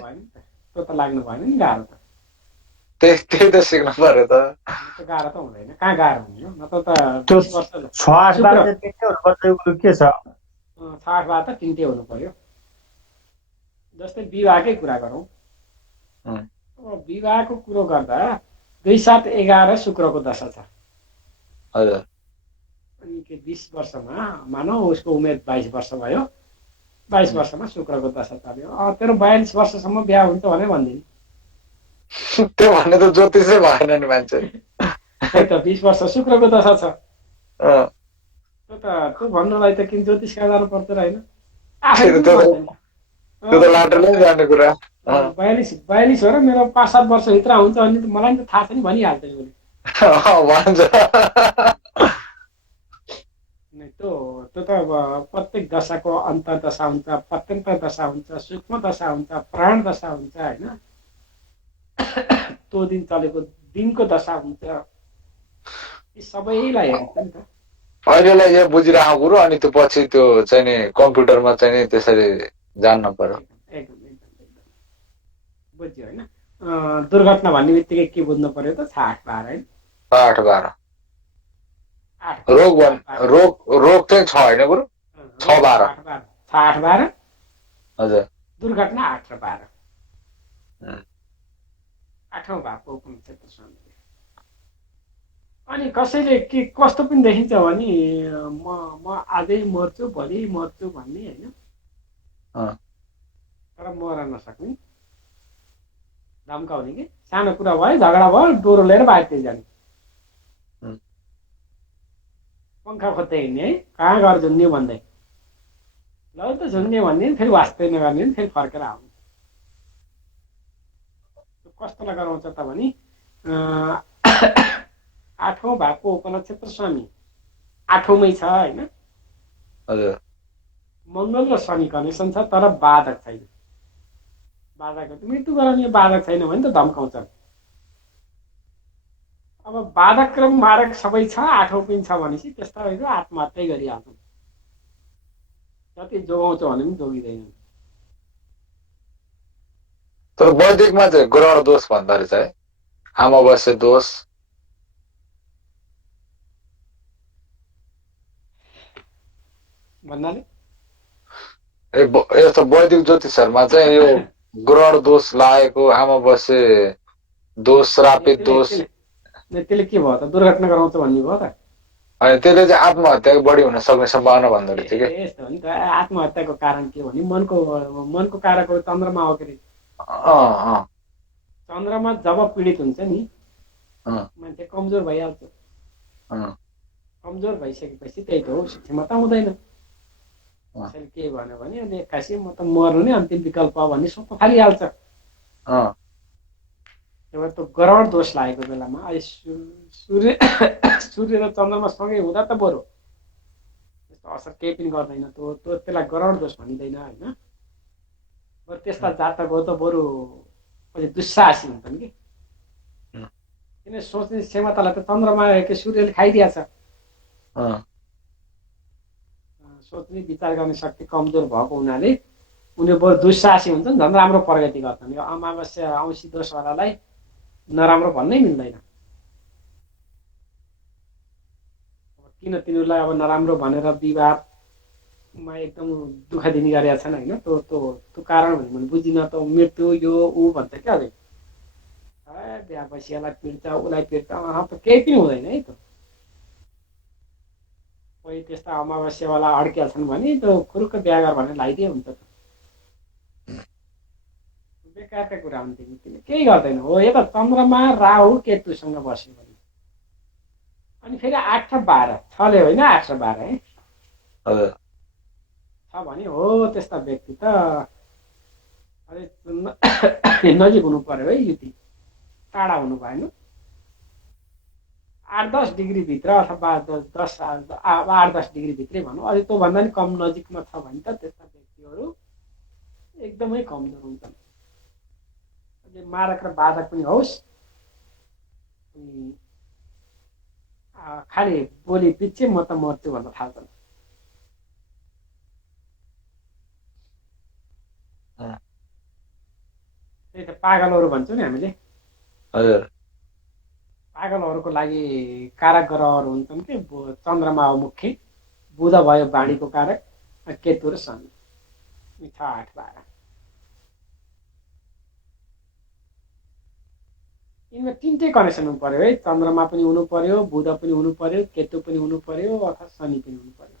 त्यो त लाग्नु भएन नि, गाह्रो त त्यही त सिक्नु पर्यो त। गाह्रो त हुँदैन, कहाँ गाह्रो हुन्छ। नत्र त त्यो 20 वर्ष 6-8 के छ, 6-8 त तिनटै हुनु पर्यो। जस्तै विवाहकै कुरा गरौँ। अब विवाहको कुरो गर्दा 2-7-11 शुक्रको दशा छ। हजुर। अनि के 20 वर्षमा मानौ उसको उमेर 22 वर्ष भयो, 22 वर्षमा शुक्रको दशा चल्यो, तेरो 42 वर्षसम्म बिहा हुन्छ भने भनिदिनु। त्यो भन्ने त ज्योतिषै भएन नि मान्छे। त्यही त 20 वर्ष शुक्रको दशा छ। त्यो भन्नुलाई त किन ज्योतिष कहाँ जानु पर्छ र होइन। त्यो त लाटोले जाने कुरा। 42 हो र मेरो 5-7 वर्षभित्र हुन्छ भने त मलाई त थाहा छ नि, भनिहाल्छ नि उसले। त्यो त अब प्रत्येक दशाको अन्तर्दशा हुन्छ, प्रत्यन्त दशा हुन्छ, सूक्ष्म दशा हुन्छ, प्राण दशा हुन्छ होइन। त्यो दिन चलेको दिनको दशा हुन्छ, यी सबैलाई हेर्छ नि त। अहिलेलाई यो बुझिरहेको कुरो, अनि त्यो पछि त्यो चाहिँ नि कम्प्युटरमा चाहिँ नि त्यसरी जान्न पर्यो। एकदम बुझ्यो होइन। दुर्घटना भन्ने बित्तिकै के बुझ्नु पर्यो त, 6-8-12 होइन। 8-12 रोग चाहिँ 6 होइन गुरु, 6-12 6-8-12 हजुर। दुर्घटना 8 र 12 8औं भावको उपनक्षत्र स्वामी। अनि कसैले के कस्तो पनि देखिन्छ भने म आजै मर्छु भोलि मर्छु भन्ने होइन, तर मर नसक्ने, धम्काउने कि सानो कुरा भयो झगडा भयो डोरो लिएर बाहिर जाने, पङ्खा खोज्दै हिँड्ने है, कहाँ घर झुन्ने भन्दै, ल त झुन्ने भन्ने फेरि वास्तै नगर्ने फेरि फर्केर आउने। कस्तोलाई गराउँछ त भने 8औं भावको उपनक्षत्र स्वामी 8औंमै छ होइन। मङ्गल र शनि कनेक्सन छ, तर बाधक छैन। बाधक मृत्यु गराउने बाधक छैन भने त धम्काउँछ। अब बाधक र मारक सबै छ, 8औं पनि छ भनेपछि त्यस्ताहरू आत्महत्या गरिहाल्छन्। जति जोगाउँछ भने पनि जोगिँदैन। तर वैदिकमा चाहिँ ग्रह दोष भन्दो रहेछ है, अमावस्या दोष। भन्नाले यस्तो वैदिक ज्योतिषहरूमा चाहिँ यो ग्रह दोष लागेको, अमावस्या दोष, श्रापित दोष, त्यसले के भयो त, दुर्घटना गराउँछ भन्ने भयो त। होइन, त्यसले चाहिँ आत्महत्या बढी हुन सक्ने सम्भावना भन्दो रहेछ कि। यस्तो हो नि त, आत्महत्याको कारण के हो भने मनको कारक हो, चन्द्रमा हो के। चन्द्रमा जब पीडित हुन्छ नि मान्छे कमजोर भइहाल्छ। कमजोर भइसकेपछि त्यही त हो, क्षमता हुँदैन। त्यसैले के भन्यो भने अनि एक्कासी म त मर्नु नै अन्तिम विकल्प भन्ने सोच्न थालिहाल्छ। त्यो ग्रहण दोष लागेको बेलामा अहिले सूर्य र चन्द्रमा सँगै हुँदा त बरु त्यस्तो असर केही पनि गर्दैन। त्यसलाई ग्रहण दोष भनिँदैन होइन। बरु त्यस्ता जातकहरू त बरु पछि दुस्साहसी हुन्छन् कि, किन सोच्ने क्षमतालाई त चन्द्रमा सूर्यले खाइदिएछ। सोच्ने विचार गर्ने शक्ति कमजोर भएको हुनाले उनीहरू बरु दुस्साहसी हुन्छन्, झन् राम्रो प्रगति गर्छन्। यो अमावस्या औँसी दोषवालालाई नराम्रो भन्नै मिल्दैन। किन तिनीहरूलाई अब नराम्रो भनेर विवाहमा एकदम दुःख दिने गरेका छन् होइन। त्यो कारण भने बुझिन त मृत्यु यो ऊ भन्छ क्या अझै बिहा बसियालाई पिर्छ उसलाई पिर्छ त केही पनि हुँदैन है। त कोही त्यस्ता अमावस्यावाला अड्किया छन् भने त्यो खुरुक्क बिहा गर भनेर लगाइदिए हुन्छ त। बेकारका कुरा हुन्थ्यो, तिमीले केही गर्दैन हो। यो त चन्द्रमा राहु केतुसँग बस्यो भने अनि फेरि 8 र 12 छले होइन 8 र 12 है छ भने हो त्यस्ता व्यक्ति त अरे नजिक हुनु पर्यो है। युति टाढा हुनु भएन। 8-10 डिग्री भित्र अथवा 8-10 डिग्री भित्रै भनौँ, अझै त्योभन्दा नि कम नजिकमा छ भने त त्यस्ता व्यक्तिहरू एकदमै कमजोर हुन्छन्। मारक र बाधक पनि होस्, खालि बोली पिच्छे म त मर्छु भन्न थाल्छन्। त्यही त पागलहरू भन्छौँ नि हामीले। पागलहरूको लागि कारक ग्रहहरू हुन्छन् कि चन्द्रमा हो मुख्य, बुध भयो वाणीको कारक, केतु र शनि 6-8-12। यिनमा तिनटै कनेक्सन हुनु पर्यो है। चन्द्रमा पनि हुनु पर्यो, बुध पनि हुनु पर्यो, केतु पनि हुनु पर्यो अथवा शनि पनि हुनु पर्यो।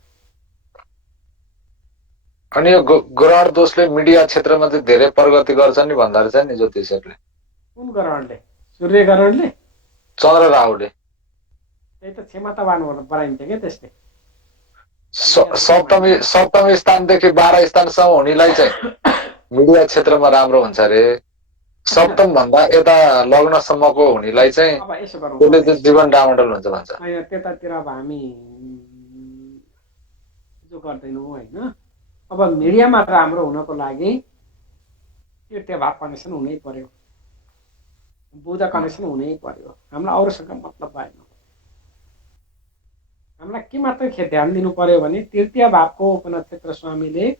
अनि यो ग्रहण दोषले मिडिया क्षेत्रमा चाहिँ धेरै प्रगति गर्छ नि भन्दा रहेछ नि ज्योतिषहरूले। कुन ग्रहणले? सूर्य ग्रहणले? चन्द्र राहुले। त्यही त क्षमतावान बनाइन्छ क्या त्यसले। सप्तमी स्थानदेखि 12 स्थानसम्म हुनेलाई चाहिँ मिडिया क्षेत्रमा राम्रो हुन्छ अरे। सप्तम भन्दा यता लग्नसम्मको हुनेलाई चाहिँ अब यसो गरौँ, त्यसले चाहिँ जीवन डामाडोल हुन्छ भन्छ। होइन त्यतातिर अब हामी जो गर्दैनौँ होइन। अब मिडियामा राम्रो हुनको लागि तृतीय भाव कनेक्सन हुनै पर्यो, बुध कनेक्सन हुनै पर्यो। हामीलाई अरूसँग मतलब भएन। हामीलाई के मात्रै ध्यान दिनु पर्यो भने तृतीय भावको उपनक्षत्र स्वामीले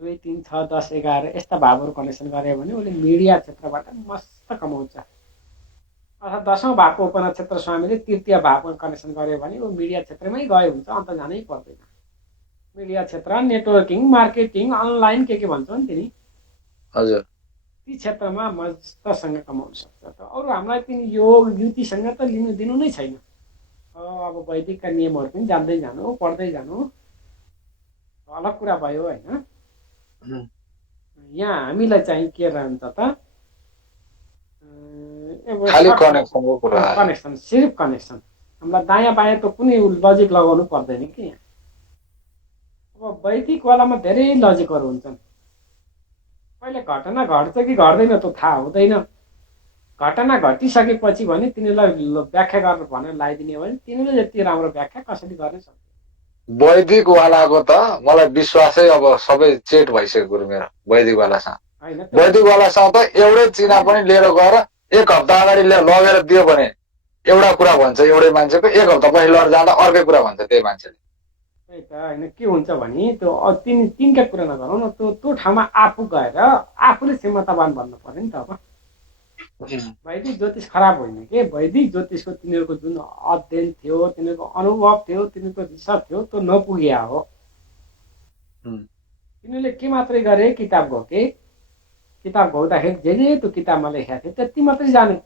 2, 3, 6, 10, 11 यस्ता भावहरू कनेक्सन गऱ्यो भने उसले मिडिया क्षेत्रबाट मस्त कमाउँछ। अथवा 10औँ भावको उपनक्षत्र स्वामीले तृतीय भावमा कनेक्सन गऱ्यो भने ऊ मिडिया क्षेत्रमै गए हुन्छ, अन्त जानै पर्दैन। मिडिया क्षेत्र, नेटवर्किङ, मार्केटिङ, अनलाइन के भन्छौ नि तिनी, हजुर, ती क्षेत्रमा मस्तसँग कमाउन सक्छ। त अरू हामीलाई तिनी योग युतिसँग त लिनु दिनु नै छैन। अब वैदिकका नियमहरू पनि जान्दै जानु, पढ्दै जानु, अलग कुरा भयो होइन। यहाँ हामीलाई चाहिँ के रहन्छ त कनेक्सन, सिर्फ कनेक्सन। हामीलाई दायाँ बायाँ त कुनै लजिक लगाउनु पर्दैन कि यहाँ। अब वैदिकवालामा धेरै लजिकहरू हुन्छन्। कहिले घटना घट्छ कि घट्दैन त थाहा हुँदैन। घटना घटिसकेपछि भने तिनीहरूलाई व्याख्या गरेर भनेर लगाइदिने हो भने तिनीहरूले यति राम्रो व्याख्या कसरी गर्न सक्छ। वैदिकवालाको त मलाई विश्वासै अब सबै चेट भइसक्यो गुरु मेरो वैदिकवालासँग। वैदिकवालासँग त एउटै चिना पनि लिएर गएर 1 हप्ता अगाडि लगेर दियो भने एउटा कुरा भन्छ एउटै मान्छेको, 1 हप्ता पछि लिएर जाँदा अर्कै कुरा भन्छ त्यही मान्छेले। त्यही त होइन, के हुन्छ भने त्यो तिनका कुरा नगरौँ न, त्यो ठाउँमा आफू गएर आफूले क्षमतावान भन्नु पर्यो नि त। अब वैदिक ज्योतिष खराब होइन कि, वैदिक ज्योतिषको तिनीहरूको जुन अध्ययन थियो, तिनीहरूको अनुभव थियो, तिनीहरूको रिसर्च थियो, त्यो नपुग्या हो। तिनीहरूले के मात्रै गरे, किताब घोके, किताब घोक्दाखेरि जे त्यो किताबमा लेखेको थियो त्यति मात्रै जाने।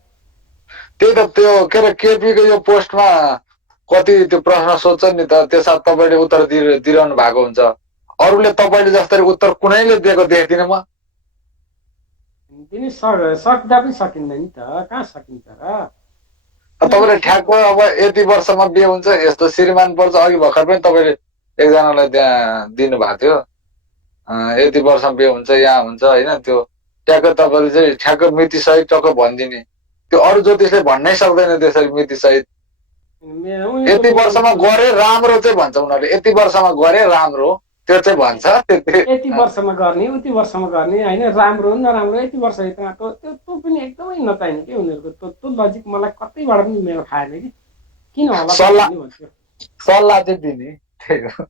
त्यही त त्यो के अरे केपीको यो पोस्टमा कति त्यो प्रश्न सोध्छ नि त, त्यसमा तपाईँले उत्तर दिइरहनु भएको हुन्छ। अरूले तपाईँले जस्तै उत्तर कुनैले दिएको देख्दिनँ म। दिनै सक्दा पनि सकिँदैन नि त, कहाँ सकिन्छ र। तपाईँले ठ्याक्क अब यति वर्षमा बिहे हुन्छ, यस्तो श्रीमान पर्छ। अघि भर्खर पनि तपाईँले एकजनालाई त्यहाँ दिनुभएको थियो, यति वर्षमा बिहे हुन्छ यहाँ हुन्छ होइन। त्यो ट्याक्क तपाईँले चाहिँ ठ्याक्क मिति सहित टक्क भनिदिने, त्यो अरू ज्योतिषले भन्नै सक्दैन त्यसरी मिति सहित। यति वर्षमा गरे राम्रो चाहिँ भन्छ उनीहरूले, यति वर्षमा गरे राम्रो त्यो चाहिँ भन्छ। यति वर्षमा गर्ने उति वर्षमा गर्ने होइन, राम्रो नराम्रो यति वर्षभित्र त्यो पनि एकदमै नचाहिने कि उनीहरूको त्यो लजिक मलाई कतैबाट पनि मेरो खाएन कि किन होला सल्लाह चाहिँ दिने, त्यही हो।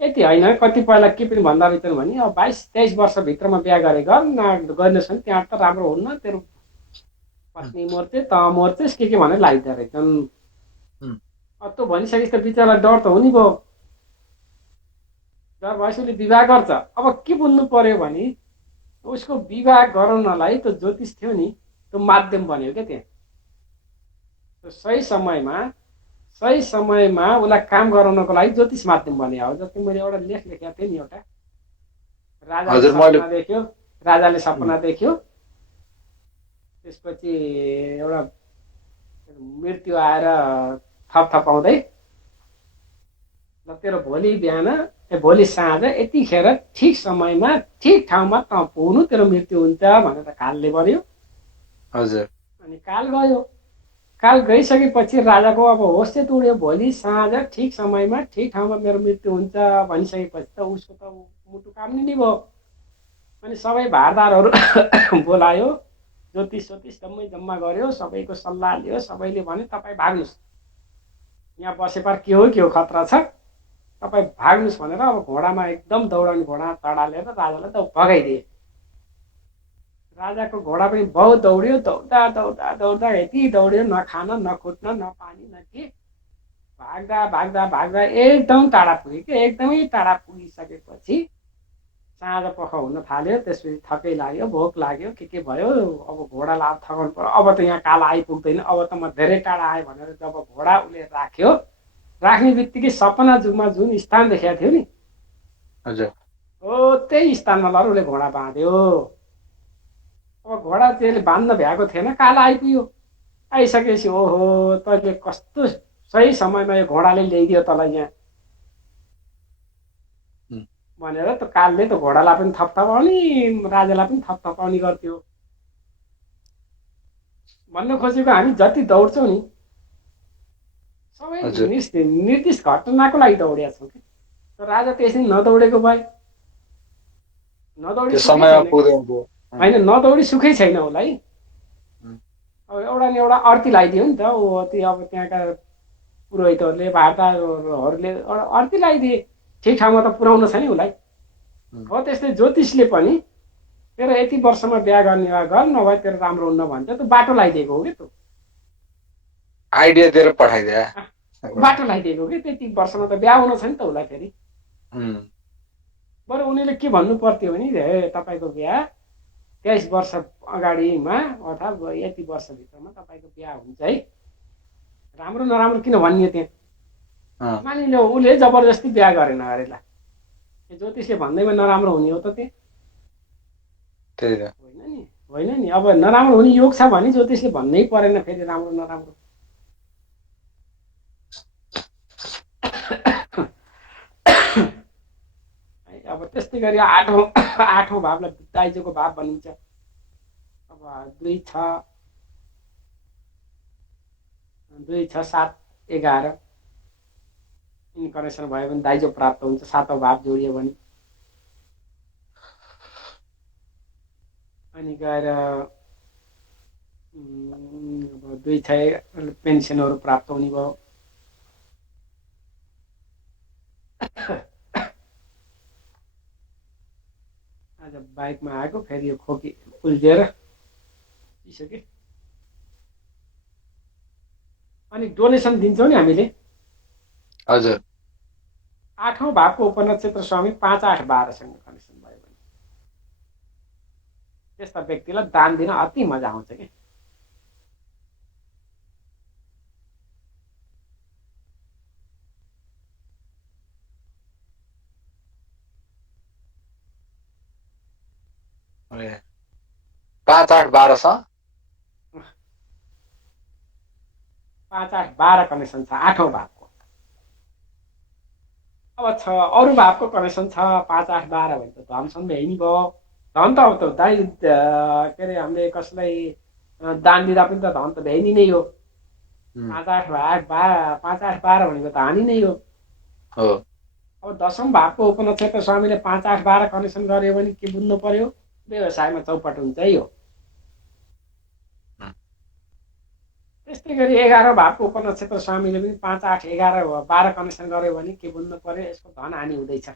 यति होइन, कतिपयलाई के पनि भन्दा रहेछन् भने अब 22-23 वर्षभित्रमा बिहा गरे गर न गर्नेछ भने त्यहाँ त राम्रो हुन्न, तेरो पत्नी मर्थे त मर्छेस् के भनेर लागिदिँदो रहेछन्। अब त्यो भनिसकेपछि त बिचरा डर त हुने भयो, डर भएपछि उसले विवाह गर्छ। अब के बुझ्नु पर्यो भने उसको विवाह गराउनलाई त ज्योतिष थियो नि, त्यो माध्यम बन्यो क्या त्यहाँ। सही समयमा उसलाई काम गराउनको लागि ज्योतिष माध्यम बन्यो हो। जस्तै मैले एउटा लेख लेखेको थिएँ नि, एउटा राजाले सपना देख्यो, त्यसपछि एउटा मृत्यु आएर थपथपाउँदै ल तेरो भोलि साँझ यतिखेर ठिक समयमा ठिक ठाउँमा त पुग्नु, तेरो मृत्यु हुन्छ भनेर कालले भन्यो। हजुर। अनि काल गयो, काल गइसकेपछि राजाको अब होस चाहिँ उड्यो। भोलि साँझ ठिक समयमा ठिक ठाउँमा मेरो मृत्यु हुन्छ भनिसकेपछि त उसको त मुटु काम नि भयो। अनि सबै भारदारहरू बोलायो, ज्योतिष जम्मा गर्यो, सबैको सल्लाह लियो। सबैले भने तपाईँ भाग्नुहोस्, यहाँ बसेपर के हो खतरा छ, तपाईँ भाग्नुहोस् भनेर अब घोडामा एकदम दौडाउने घोडा चढालेर राजालाई त भगाइदिए। राजाको घोडा पनि बहुत दौड्यो, दौड्दा यति दौड्यो, न खान न खुट्न न पानी न के, भाग्दा एकदम टाढा पुग्यो कि। एकदमै टाढा पुगिसकेपछि साँझ पख हुन थाल्यो। त्यसपछि थकै लाग्यो, भोक लाग्यो, के भयो। अब घोडालाई थकाउनु पर्यो, अब त यहाँ काल आइपुग्दैन, अब त म धेरै टाढा आएँ भनेर जब घोडा उसले राख्यो, राख्ने बित्तिकै सपनामा जुन स्थान देखाएको थियो नि, हजुर, हो त्यही स्थानमा लर उसले घोडा बाँध्यो। अब घोडा त्यसले बाँध्न भ्याएको थिएन, काल आइपुग्यो। आइसकेपछि ओहो तैँले कस्तो सही समयमा यो घोडाले ल्याइदियो तँलाई यहाँ भनेर त कालले त घोडालाई पनि थपथपाउने, राजालाई पनि थपथपाउने गर्थ्यो। भन्न खोजेको हामी जति दौड्छौँ नि सबै निर्दिष्ट घटनाको लागि दौडिया छौँ कि। तर राजा त्यसरी नदौडेको भए होइन, नदौडी सुखै छैन उसलाई। अब एउटा न एउटा अर्थी लगाइदियो नि त, ऊ अति अब त्यहाँका पुरोहितहरूले भारताहरूले अर्थी लगाइदिए, ठिक ठाउँमा त पुर्याउन छ नि उसलाई। हो त्यस्तै ज्योतिषले पनि तेरो यति वर्षमा बिहा गर्ने वा गर, नभए तेरो राम्रो हुन्न भन्छ, त्यो बाटो लगाइदिएको हो कि। त्यो आइडिया दिएर पठाइदिए, बाटो लगाइदिएको कि। त्यति वर्षमा त बिहा हुन छ नि त उसलाई फेरि। बरु उनीहरूले के भन्नु पर्थ्यो भने हे तपाईँको बिहा 23 वर्ष अगाडिमा अथवा यति वर्षभित्रमा तपाईँको बिहा हुन्छ है, राम्रो नराम्रो किन भन्ने त्यहाँ। मानिलियो उसले जबरजस्ती बिहा गरेन अरेलाई, ज्योतिषले भन्दैमा नराम्रो हुने हो त त्यहाँ होइन नि। अब नराम्रो हुने योग छ भने ज्योतिषले भन्नै परेन फेरि राम्रो नराम्रो। अब त्यस्तै गरी आठौँ भावलाई दाइजोको भाव भनिन्छ। अब 2, 6, 7, 11 इन्कनेक्सन भयो भने दाइजो प्राप्त हुन्छ। 7औं भाव जोडियो भने अनि गएर 2, 6 पेन्सनहरू प्राप्त हुने भयो। आज बाइकमा आएको फेरि यो खोकी उल्झेर पिसक्यो। अनि डोनेसन दिन्छौँ नि हामीले। हजुर। 8औं भावको उपनक्षत्र स्वामी 5, 8, 12सँग कनेक्सन भयो भने त्यस्ता व्यक्तिलाई दान दिन अति मजा आउँछ कि। ए 5, 8, 12 छ। 5, 8, 12 कनेक्सन छ 8औं भावको। अब छ अरू भावको कनेक्सन छ 5, 8, 12 भने त धनसँग भ्याइ भयो। धन त अब त दाइ के अरे हामीले कसलाई दान दिँदा पनि त धन त भ्याइनी नै हो। 5, 8, 12 भनेको त हानि नै हो। अब 10औं भावको उपनक्षत्र स्वामीले 5, 8, 12 कनेक्सन गर्यो भने के बुझ्नु पर्यो, व्यवसायमा चौपट हुन्छ है हो। त्यस्तै गरी 11 भावको उपनक्षत्र स्वामीले पनि 5, 8, 11, 12 कनेक्सन गर्यो भने के बुझ्नु पर्यो, यसको धन हानि हुँदैछ।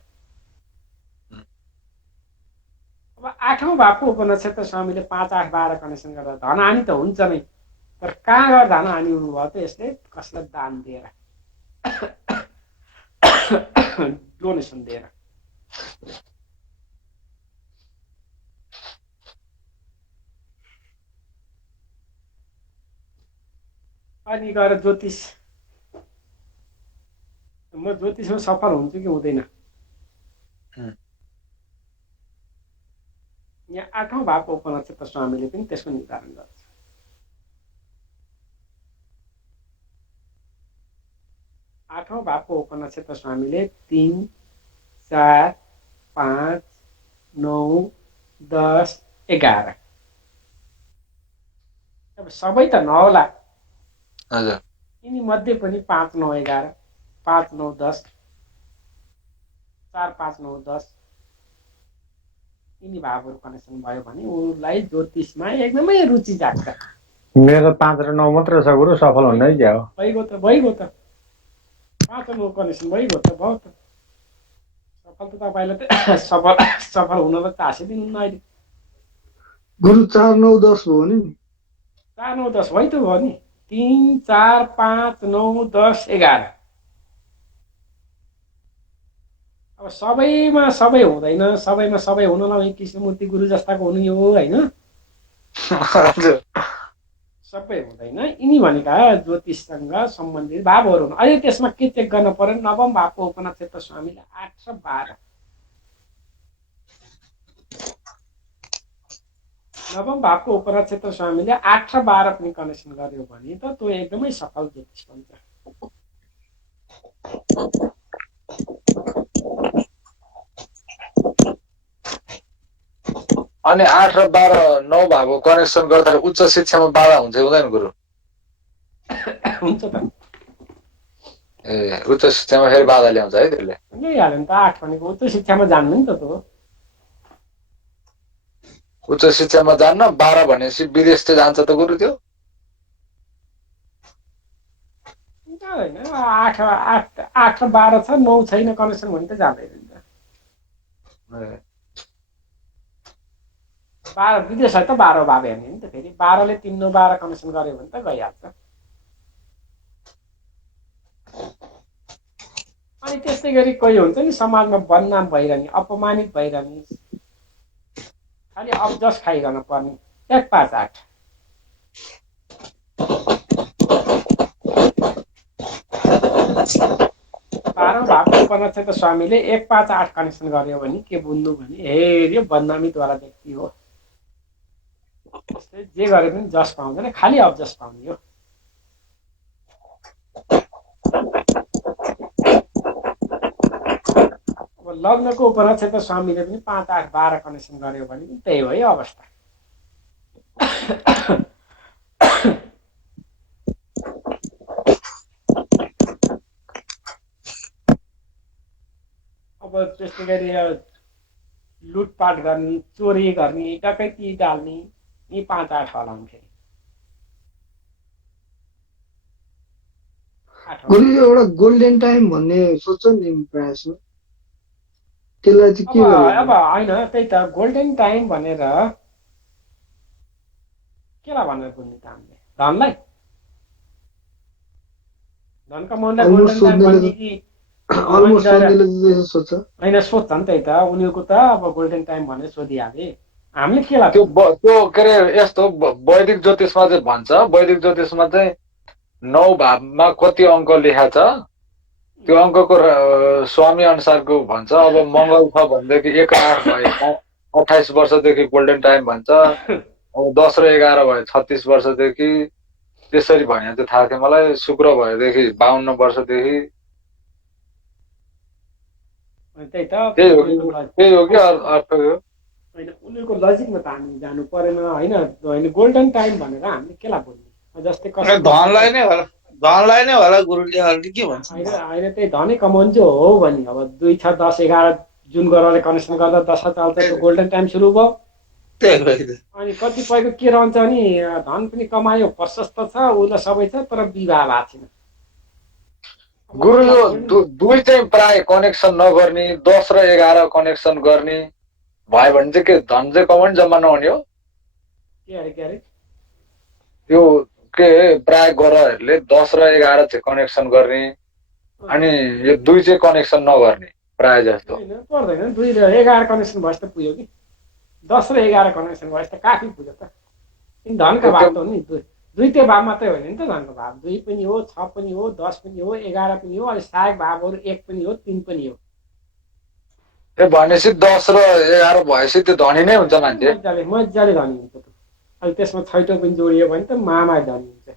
अब 8औं भावको उपनक्षत्र स्वामीले 5, 8, 12 कनेक्सन गर्दा धन हानि त हुन्छ नै, तर कहाँ गएर धन हानि हुनुभयो त यसले कसैलाई दान दिएर डोनेसन दिएर। अनि गएर ज्योतिष, म ज्योतिषमा सफल हुन्छु कि हुँदैन, यहाँ 8औं भावको उपनक्षत्र स्वामीले पनि त्यसको निर्धारण गर्छ। 8औं भावको उपनक्षत्र स्वामीले 3, 4, 5, 9, 10, 11 अब सबै त नहोला, हजुर यिनी मध्ये पनि 5, 9, 11, 5, 9, 10, 4, 5, 9, 10 यिनी भावहरू कनेक्सन भयो भने उसलाई ज्योतिषमा एकदमै रुचि जाग्छ। मेरो 5 र 9 मात्र छ गुरु, सफल हुनै जाओ। भइगयो त 5 र 9 कनेक्सन भइगयो त भयो त। सफल त तपाईँलाई त सफल हुनलाई चासै दिनुहुन्न अहिले। गुरु 4, 9, 10 भयो नि। 4, 9, 10 भइ त भयो नि। 3, 4, 5, 9, 10, 11 अब सबैमा सबै हुँदैन, सबैमा सबै हुन नभए कृष्णमूर्ति गुरु जस्ताको हुनु हो होइन, सबै हुँदैन। यिनी भनेका ज्योतिषसँग सम्बन्धित भावहरू हुन्। अहिले त्यसमा के चेक गर्न पर्यो, 9औं भावको उपनक्षत्र स्वामीले 8 र 12 9औं भावको उपनक्षत्र स्वामीले 8 र 12 पनि कनेक्सन गर्यो भने त त्यो एकदमै सफल ज्योतिष बन्छ। अनि 8 र 12, 9 भावको कनेक्सन गर्दा उच्च शिक्षामा बाधा हुन्छ हुँदैन गुरु? हुन्छ त, ए उच्च शिक्षामा फेरि बाधा ल्याउँछ है त्यसले? ल्याइहाल्यो नि त। 8 भनेको उच्च शिक्षामा जान्नु नि त त्यो। उच्च शिक्षामा जान्न, 12 भनेपछि विदेश चाहिँ जान्छ त गुरु त्यो? होइन, 8 र 12 छ, 9 छैन कनेक्सन भने त जाँदैन नि त। 12 विदेश है त 12 भाव हेर्ने नि त। फेरि 12 ले 3, 9, 12 कनेक्सन गर्यो भने त गइहाल्छ। अनि त्यस्तै गरी कोही हुन्छ नि समाजमा बदनाम भइरहने, अपमानित भइरहने, खालि अबजस खाइरहन पर्ने, 1, 5, 8 12औं भावको उपनक्षत्र स्वामीले 1, 5, 8 कनेक्सन गर्यो भने के बुझ्नु भने हेऱ्यो बदनामितवाला व्यक्ति हो, त्यसले जे गरे पनि जस पाउँदैन, खालि अबजस पाउने हो। अब लग्नको उपनक्षत्र स्वामीले पनि 5, 8, 12 कनेक्सन गर्यो भने पनि त्यही हो है अवस्था। अब त्यस्तै गरी लुटपाट गर्ने, चोरी गर्ने, डकैती डाल्ने, यी 5, 8 होला फेरि। गुरु एउटा गोल्डन टाइम भन्ने सोध्छ नि प्रायः जसो, त्यसलाई चाहिँ के गर्यो? अब होइन, त्यही त गोल्डन टाइम भनेर केलाई भनेर बुझ्ने त हामीले? धनलाई, धनका मनलाई गोल्डन टाइम भन्ने कि अलमोस्ट सोध्नेले सोध्छ। होइन सोध्छ नि, त्यही त उनीहरूको त अब गोल्डन टाइम भनेर सोधिहाले। हामीले केलाई त्यो के अरे यस्तो वैदिक ज्योतिषमा चाहिँ भन्छ, वैदिक ज्योतिषमा चाहिँ 9 भावमा कति अङ्क लेखा छ त्यो अङ्कको स्वामी अनुसारको भन्छ। अब मङ्गल छ भनेदेखि 1 र 8 भए 28 वर्षदेखि गोल्डन टाइम भन्छ। अब 10 र 11 भयो 36 वर्षदेखि, त्यसरी भने चाहिँ थाहा थियो मलाई। शुक्र भएदेखि 52 वर्षदेखि, त्यही हो कि अर्थ हो? होइन, उनीहरूको लजिकमा त हामी जानु परेन होइन। गोल्डन टाइम भनेर हामीले केलाई बुझ्ने? जस्तै धनलाई नै होला गुरुले के भन्छ? होइन, त्यही धनै कमाउनु हो भने अब 2, 6, 10, 11 जुन गरेर कनेक्सन गर्दा 10 चल्छ, त्यो गोल्डन टाइम सुरु भयो। त्यही भएर अनि कतिपयको के रहन्छ नि धन पनि कमायो प्रशस्त छ उसलाई सबै छ तर विवाह भएको छैन। अब गुरु यो लगभग दुई चाहिँ प्राय कनेक्सन नगर्ने 10 र 11 कनेक्सन गर्ने भयो भने चाहिँ के धन चाहिँ कमाउनु जम्मा नहुने हो के अरे त्यो के प्राय ग्रहहरूले 10 र 11 चाहिँ कनेक्सन गर्ने अनि यो दुई चाहिँ कनेक्सन नगर्ने प्राय जस्तो होइन पर्दैन 2 र 11 कनेक्सन भएस त पुग्यो कि 10 र 11 कनेक्सन भएस त काफी पुग्यो त। किन धनका भाव त हो नि द्वितीय भाव मात्रै होइन नि त धनको भाव 2 पनि हो 6 पनि हो 10 पनि हो 11 पनि हो अनि सहायक भावहरू 1 पनि हो 3 पनि हो। ए भनेपछि 10 र 11 भएपछि त्यो धनी नै हुन्छ मान्छे मजाले मजाले धनी हुन्छ त। अनि त्यसमा छैटौँ पनि जोडियो भने त मामा धनी हुन्छ।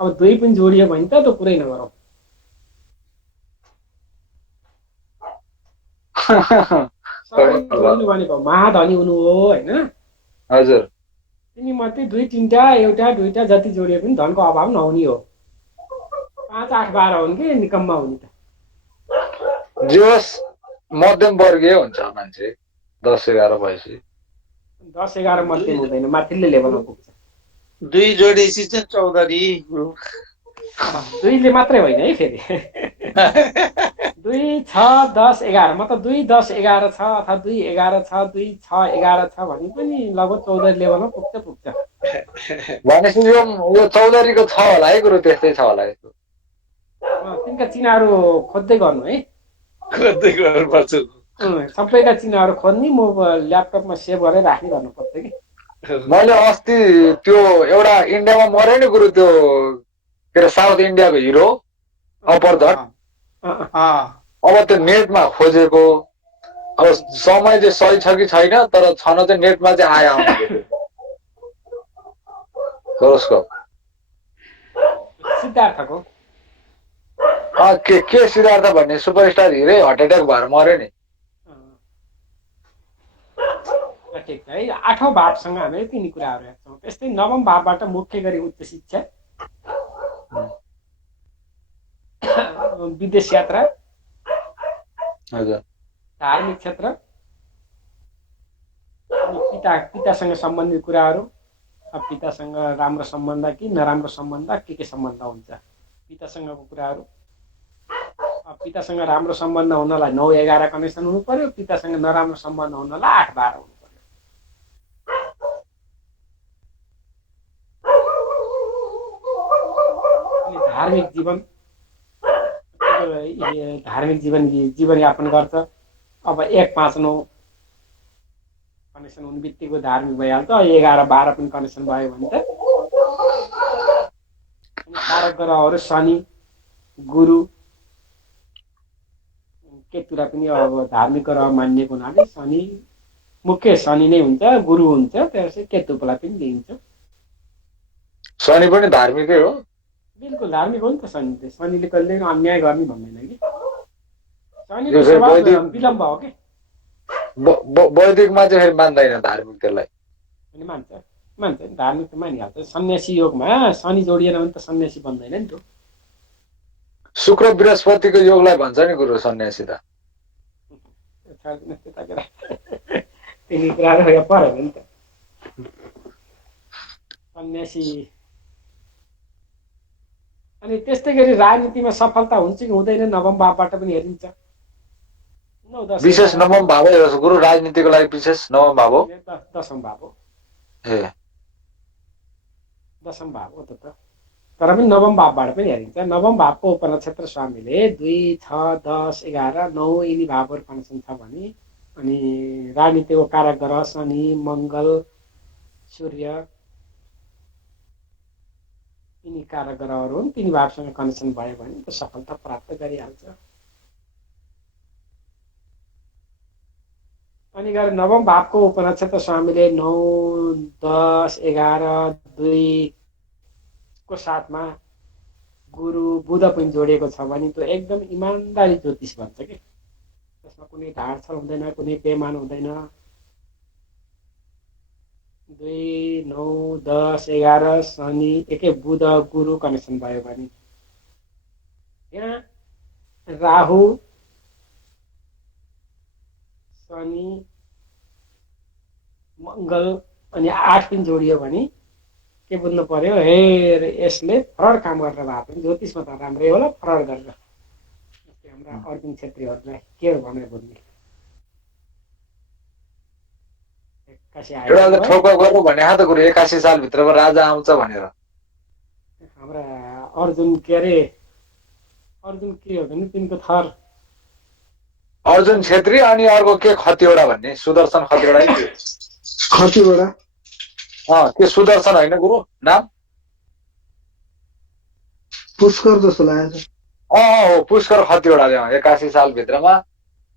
अब 2 पनि जोडियो भने त कुरै नगरौँ। सबै जोडिनु भनेको महाधनी हुनु हो होइन। हजुर तिनी मध्ये 2 3टा एउटा दुईटा जति जोडिए पनि धनको अभाव नहुने हो। 5 8 12 हुन् कि निकम्मा हुने त। जोस मध्यम वर्गीय हुन्छ मान्छे 10 11 भएपछि 10 11 मध्यम हुँदैन माथिल्लो लेभलमा पुग्छ। 2 जोडेपछि चाहिँ चौधरी 2 ले मात्रै होइन है फेरि 2 6 10 11 मतलब 2 10 11 छ अथवा 2 11 छ 2 6 11 छ भने पनि लगभग 14 लेभलमा पुग्छ। भनेपछि यो चौधरीको छ होला है गुरु त्यस्तै छ होला यस्तो तिनका चिनाहरू खोज्दै गर्नु है। खोज्दै गर्नुपर्छ। सबैका चिनाहरू खोज्ने म ल्यापटपमा सेभ गरेर राख्ने गर्नुपर्छ कि। मैले अस्ति त्यो एउटा इन्डियामा मर्यो नि गुरु त्यो के अरे साउथ इन्डियाको हिरो अपरधट अब त्यो नेटमा खोजेको अब समय चाहिँ सही छ कि छैन तर छन चाहिँ नेटमा चाहिँ आयो होरोस्कोप सिद्धार्थको के सिद्धार्थ भन्ने सुपरस्टार हिरै हार्ट एट्याक भएर मर्यो नि ठिक है। 8औं भावसँग हामीले तिनी कुराहरू हेर्छौँ। त्यस्तै 9औं भावबाट मुख्य गरी उच्च शिक्षा विदेश यात्रा हजुर धार्मिक क्षेत्र अनि पितासँग सम्बन्धित कुराहरू। अब पितासँग राम्रो सम्बन्ध कि नराम्रो सम्बन्ध के सम्बन्ध हुन्छ पितासँगको कुराहरू। अब पितासँग राम्रो सम्बन्ध हुनलाई 9 11 कनेक्सन हुनु पर्यो। पितासँग नराम्रो सम्बन्ध हुनलाई 8 12 हुनु पर्यो। अनि धार्मिक जीवनयापन गर्छ। अब 1 5 9 कनेक्सन हुने बित्तिकै धार्मिक भइहाल्छ। 11 12 पनि कनेक्सन भयो भने त कारक ग्रहहरू शनि गुरु केतुलाई पनि अब धार्मिक ग्रह मानिएको हुनाले शनि मुख्य शनि नै हुन्छ गुरु हुन्छ त्यसपछि केतुलाई पनि लिइन्छ। शनि पनि धार्मिकै हो बिल्कुल धार्मिक हो नि त। शनिले कहिले अन्याय गर्ने भन्दैन कि। शनिको यो स्वभाव वैदिक- विलम्ब हो कि। वैदिकमा चाहिँ फेरि मान्दैन धार्मिक त्यसलाई अनि मान्छ धार्मिक त मानिहाल्छ। सन्यासी योगमा शनि जोडिएन भने त सन्यासी बन्दैन नि त। शुक्र बृहस्पतिको योगलाई भन्छ नि गुरु सन्यासी त तिनी कुराहरू परेन नि त। सन्यासी अनि त्यस्तै गरी राजनीतिमा सफलता हुन्छ कि हुँदैन 9औं भावबाट पनि हेरिन्छ। 9 10 विशेष 9औं भाव हो गुरु राजनीतिको लागि विशेष 9औं भाव हो 10औं भाव हो। ए 10औं भाव हो त। तर पनि 9औं भावबाट पनि हेरिन्छ। 9औं भावको उपनक्षत्र स्वामीले 2 6 10 11 9 यिनी भावहरू कनेक्सन छ भने अनि राजनीतिको कारक ग्रह शनि मङ्गल सूर्य यिनी कारक ग्रहहरू हुन्। तिनी भावसँग कनेक्सन भयो भने त सफलता प्राप्त गरिहाल्छ। अनि गएर 9औं भावको उपनक्षत्र स्वामीले 9 10 11 2 को साथमा गुरु बुध पनि जोडिएको छ भने त्यो एकदम इमान्दारी ज्योतिष भन्छ कि। त्यसमा कुनै ढाडछल हुँदैन कुनै बेमान हुँदैन। 2 9 10 11 शनि एकै बुध गुरु कनेक्सन भयो भने यहाँ राहु शनि मङ्गल अनि 8 पिन जोडियो भने के बुझ्नु पर्यो, हे यसले फ्रड काम गरेर भए पनि ज्योतिषमा त राम्रै होला, फ्रड गरेर हाम्रा अर्जुन छेत्रीहरूलाई के भनेर बुझ्ने। एउटा ठोक्का गर्नु भने त गुरु 81 सालभित्रमा राजा आउँछ भनेर। हाम्रा अर्जुन के अरे, अर्जुन के हो भने तिनको थर अर्जुन छेत्री अनि अर्को के खतिवडा भन्ने, सुदर्शन खतिवडा है खतिवडा के सुदर्शन होइन गुरु नाम? पुष्कर जस्तो लागेको छ। हो पुष्कर खतिवडाले 81 सालभित्रमा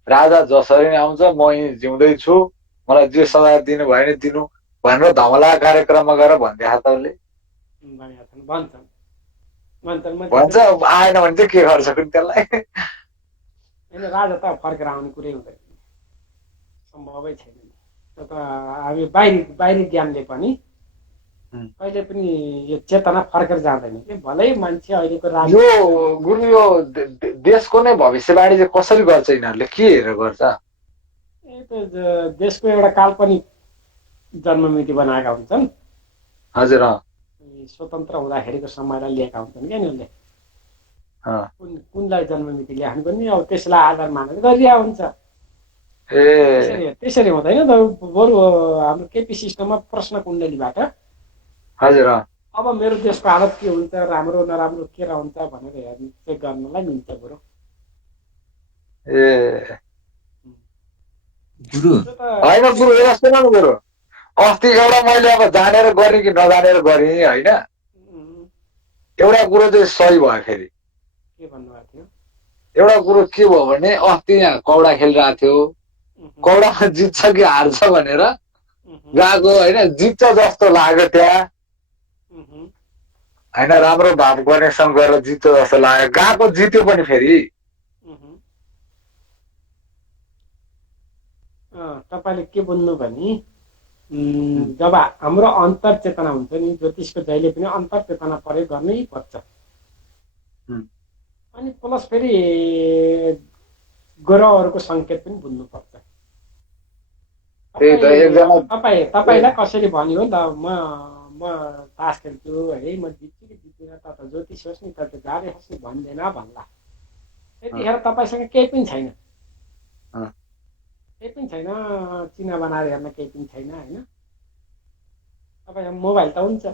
राजा जसरी नै आउँछ, म यहीँ जिउँदै छु, मलाई जे सजाय दिनु भयो नि दिनु भनेर धमला कार्यक्रममा गएर भनिदिए त उसले। भन्छ आएन भने चाहिँ के गर्छ त्यसलाई? राजा त फर्केर आउने कुरै हुँदैन, सम्भवै छैन। त हामी बाहिरी ज्ञानले पनि कहिले पनि यो चेतना फर्केर जाँदैन कि। भलै मान्छे अहिलेको राजा यो गुरु यो देशको नै भविष्यवाणी चाहिँ कसरी गर्छ यिनीहरूले, के हेरेर गर्छ? देशको एउटा काल्पनिक जन्ममिति बनाएका हुन्छन्। हजुर स्वतन्त्र हुँदाखेरिको समयलाई लिएका हुन्छन् क्या यिनीहरूले। कुनलाई जन्ममिति ल्याउनु पनि अब त्यसलाई आधार मानेर गरिरहेको हुन्छ। त्यसरी हुँदैन त। बरु हाम्रो केपी सिस्टममा प्रश्न कुण्डलीबाट हजुर अब मेरो देशको हालत के हुन्छ, राम्रो नराम्रो के रहन्छ भनेर हेर्नु चेक गर्नलाई मिल्छ बरु। होइन गुरु यस्तो न गुरु, अस्ति एउटा मैले अब जानेर गरेँ कि नजानेर गरेँ होइन, एउटा कुरो चाहिँ सही भयो। फेरि के भन्नुभएको थियो? एउटा कुरो के भयो भने अस्ति यहाँ कौडा खेलिरहेको थियो, कौडामा जित्छ कि हार्छ भनेर गएको होइन, जित्छ जस्तो लाग्यो त्यहाँ होइन, राम्रो भाव कनेक्सन गरेर जित्यो जस्तो लाग्यो, गएको जित्यो पनि फेरि। तपाईँले के बुझ्नु भने जब हाम्रो अन्तर चेतना हुन्छ नि, ज्योतिषको जहिले पनि अन्तर चेतना प्रयोग गर्नै पर्छ। अनि प्लस फेरि ग्रहहरूको सङ्केत पनि बुझ्नुपर्छ। तपाईँलाई कसैले भन्यो नि त म तास खेल्छु है, म जित्छु कि जित्दिनँ, त ज्योतिष होस् नि, त गाडी होस् नि भन्दैन भन्ला। त्यतिखेर तपाईँसँग केही पनि छैन, केही पनि छैन, चिना बनाएर हेर्न केही पनि छैन होइन। तपाईँसँग मोबाइल त हुन्छ,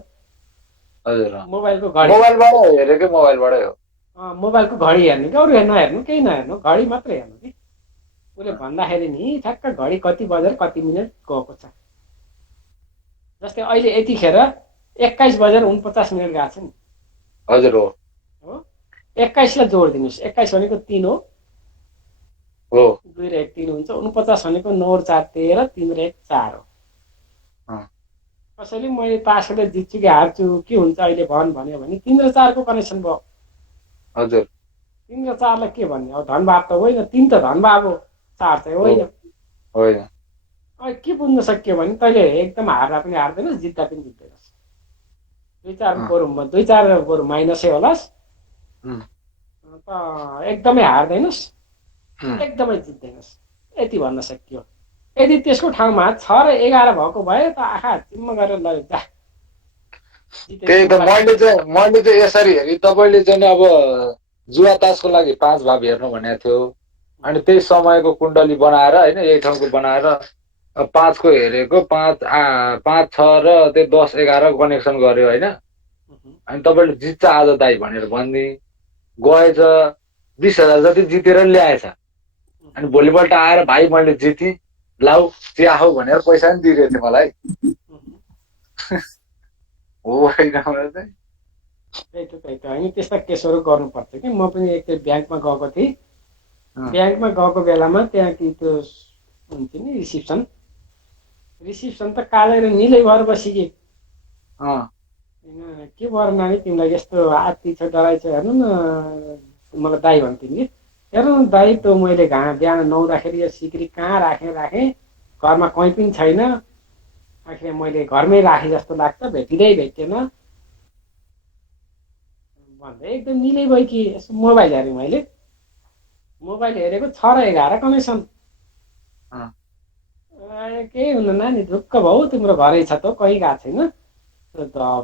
मोबाइलको घडी, मोबाइलबाट हेरेकै मोबाइलबाटै हो। मोबाइलको घडी हेर्नु कि अरू नहेर्नु, केही नहेर्नु, घडी मात्रै हेर्नु कि। उसले भन्दाखेरि नि ठ्याक्क घडी कति बजेर कति मिनट गएको छ। जस्तै अहिले यतिखेर 21 बजेर 49 मिनट गएको छ नि। हजुर हो 21 लाई जोड दिनुहोस्, 21 भनेको 3 हो, 2 र 1 3 हुन्छ। 49 भनेको 9 र 4 13, 3 र 1 4 हो। कसैले मैले तास खेलेर जित्छु कि हार्छु के हुन्छ अहिले भन्यो भने 3 र 4 को कनेक्सन भयो। हजुर 3 र 4 लाई के भन्ने? अब धनभाव त होइन, 3 त धनभाव हो, 4 चाहिँ होइन। अब के बुझ्न सक्यो भने तैँले एकदम हार्दा पनि हार्दैनस्, जित्दा पनि जित्दैनस्। 2 4 बरु माइनसै होलास्, एकदमै हार्दैनस्, एकदमै जित्दैनस्, यति भन्न सकियो। यदि त्यसको ठाउँमा 6 र 11 भएको भए त आँखा चिम्म गरेर लग्यो जा। त्यही त मैले चाहिँ यसरी हेरेँ। तपाईँले चाहिँ अब जुवा तासको लागि 5 भाव हेर्नु भनेको थियो, अनि त्यही समयको कुण्डली बनाएर होइन, यही ठाउँको बनाएर 5 को हेरेको, 5 6 र त्यो 10 11 कनेक्सन गर्यो होइन। अनि तपाईँले जित्छ आज दाइ भनेर भनिदिए, गएछ 20,000 जति जितेर ल्याएछ। अनि भोलिपल्ट आएर भाइ मैले जितेँ, लाउ चिया हो भनेर पैसा पनि दिइरहेको थियो मलाई। हो होइन त्यही त होइन, त्यस्ता केसहरू गर्नुपर्छ कि। म पनि एकचोटि ब्याङ्कमा गएको थिएँ, ब्याङ्कमा गएको बेलामा त्यहाँ कि त्यो हुन्छ नि रिसिप्सन त कालै र निलै भएर बसिके। के भएर नानी तिमीलाई यस्तो आत्ती छ, डराइ छ, हेर्नु न, मलाई दाइ भन्थ्यो कि हेर्नु न दाइ, त मैले बिहान नुहाउँदाखेरि यो सिक्री कहाँ राखेँ, घरमा कहीँ पनि छैन, आखिर मैले घरमै राखेँ जस्तो लाग्छ, भेटिँदैन भन्दै एकदम निलै भयो कि। यसो मोबाइल हेरेँ मैले, मोबाइल हेरेको 6 र 11 कनेक्सन। केही हुन्न नानी, ढुक्क भाउ, तिम्रो घरै छ त, कहीँ गएको छैन,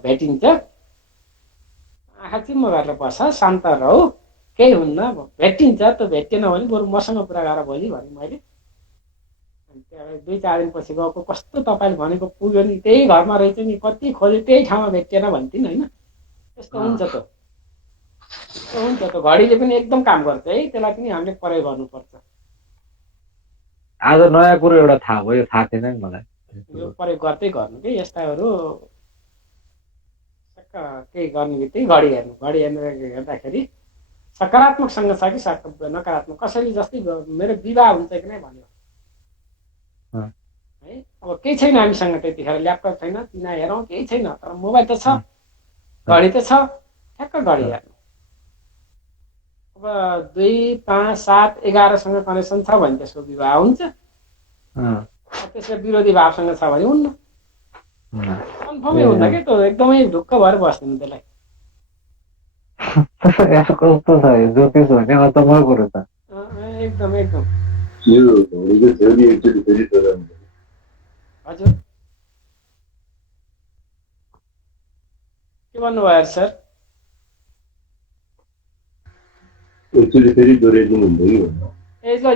भेटिन्छ, आँखा चिम्म गरेर बस, शान्त रहौ, केही हुन्न, भेटिन्छ। त भेटिएन भने बरु मसँग कुरा गरेर भोलि भने मैले। त्यहाँबाट 2-4 दिनपछि गएको, कस्तो तपाईँले भनेको पुग्यो नि, त्यही घरमा रहेछ नि, कति खोज्यो त्यही ठाउँमा भेटिएन भन्थिन् होइन। त्यस्तो हुन्छ त, त्यस्तो हुन्छ त, घडीले पनि एकदम काम गर्छ है, त्यसलाई पनि हामीले प्रयोग गर्नुपर्छ। आज नयाँ कुरो एउटा थाहा भयो, थाहा थिएन नि मलाई। यो प्रयोग गर्दै गर्नु कि यस्ताहरू केही गर्ने बित्तिकै घडी हेर्नु, घडी हेर्दाखेरि सकारात्मकसँग छ कि नकारात्मक। कसैले जस्तै मेरो विवाह हुन्छ कि नै भन्यो है, अब केही छैन हामीसँग त्यतिखेर, ल्यापटप छैन, तिना हेरौँ, केही छैन, तर मोबाइल त छ, घडी त छ, ठ्याक्क घडी हेर्नु। अब 2, 5, 7, 11सँग कनेक्सन छ भने त्यसको विवाह हुन्छ। त्यसको विरोधी भावसँग छ भने हुन्न, कन्फर्मै हुन्न कि त, एकदमै ढुक्क भएर बस्दैन त्यसलाई। कस्तो छ ज्योतिष भन्ने अचम्म कुरो छ। एकदम एकदम हजुर, के भन्नुभयो सर?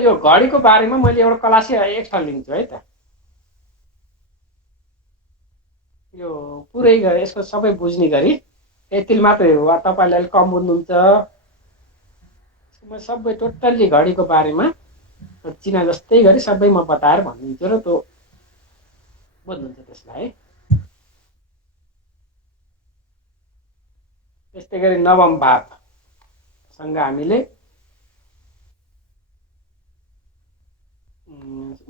यो घडीको बारेमा मैले एउटा क्लासै एक्स्ट्रा लिन्छु है त, यो पुरै यसको सबै बुझ्ने गरी। यति मात्रै हो, तपाईँले अलिक कम बुझ्नुहुन्छ, म सबै टोटल्ली घडीको बारेमा चिना जस्तै गरी सबै म बताएर भनिदिन्छु र त्यो बुझ्नुहुन्छ त्यसलाई है। त्यस्तै गरी नवम भावसँग हामीले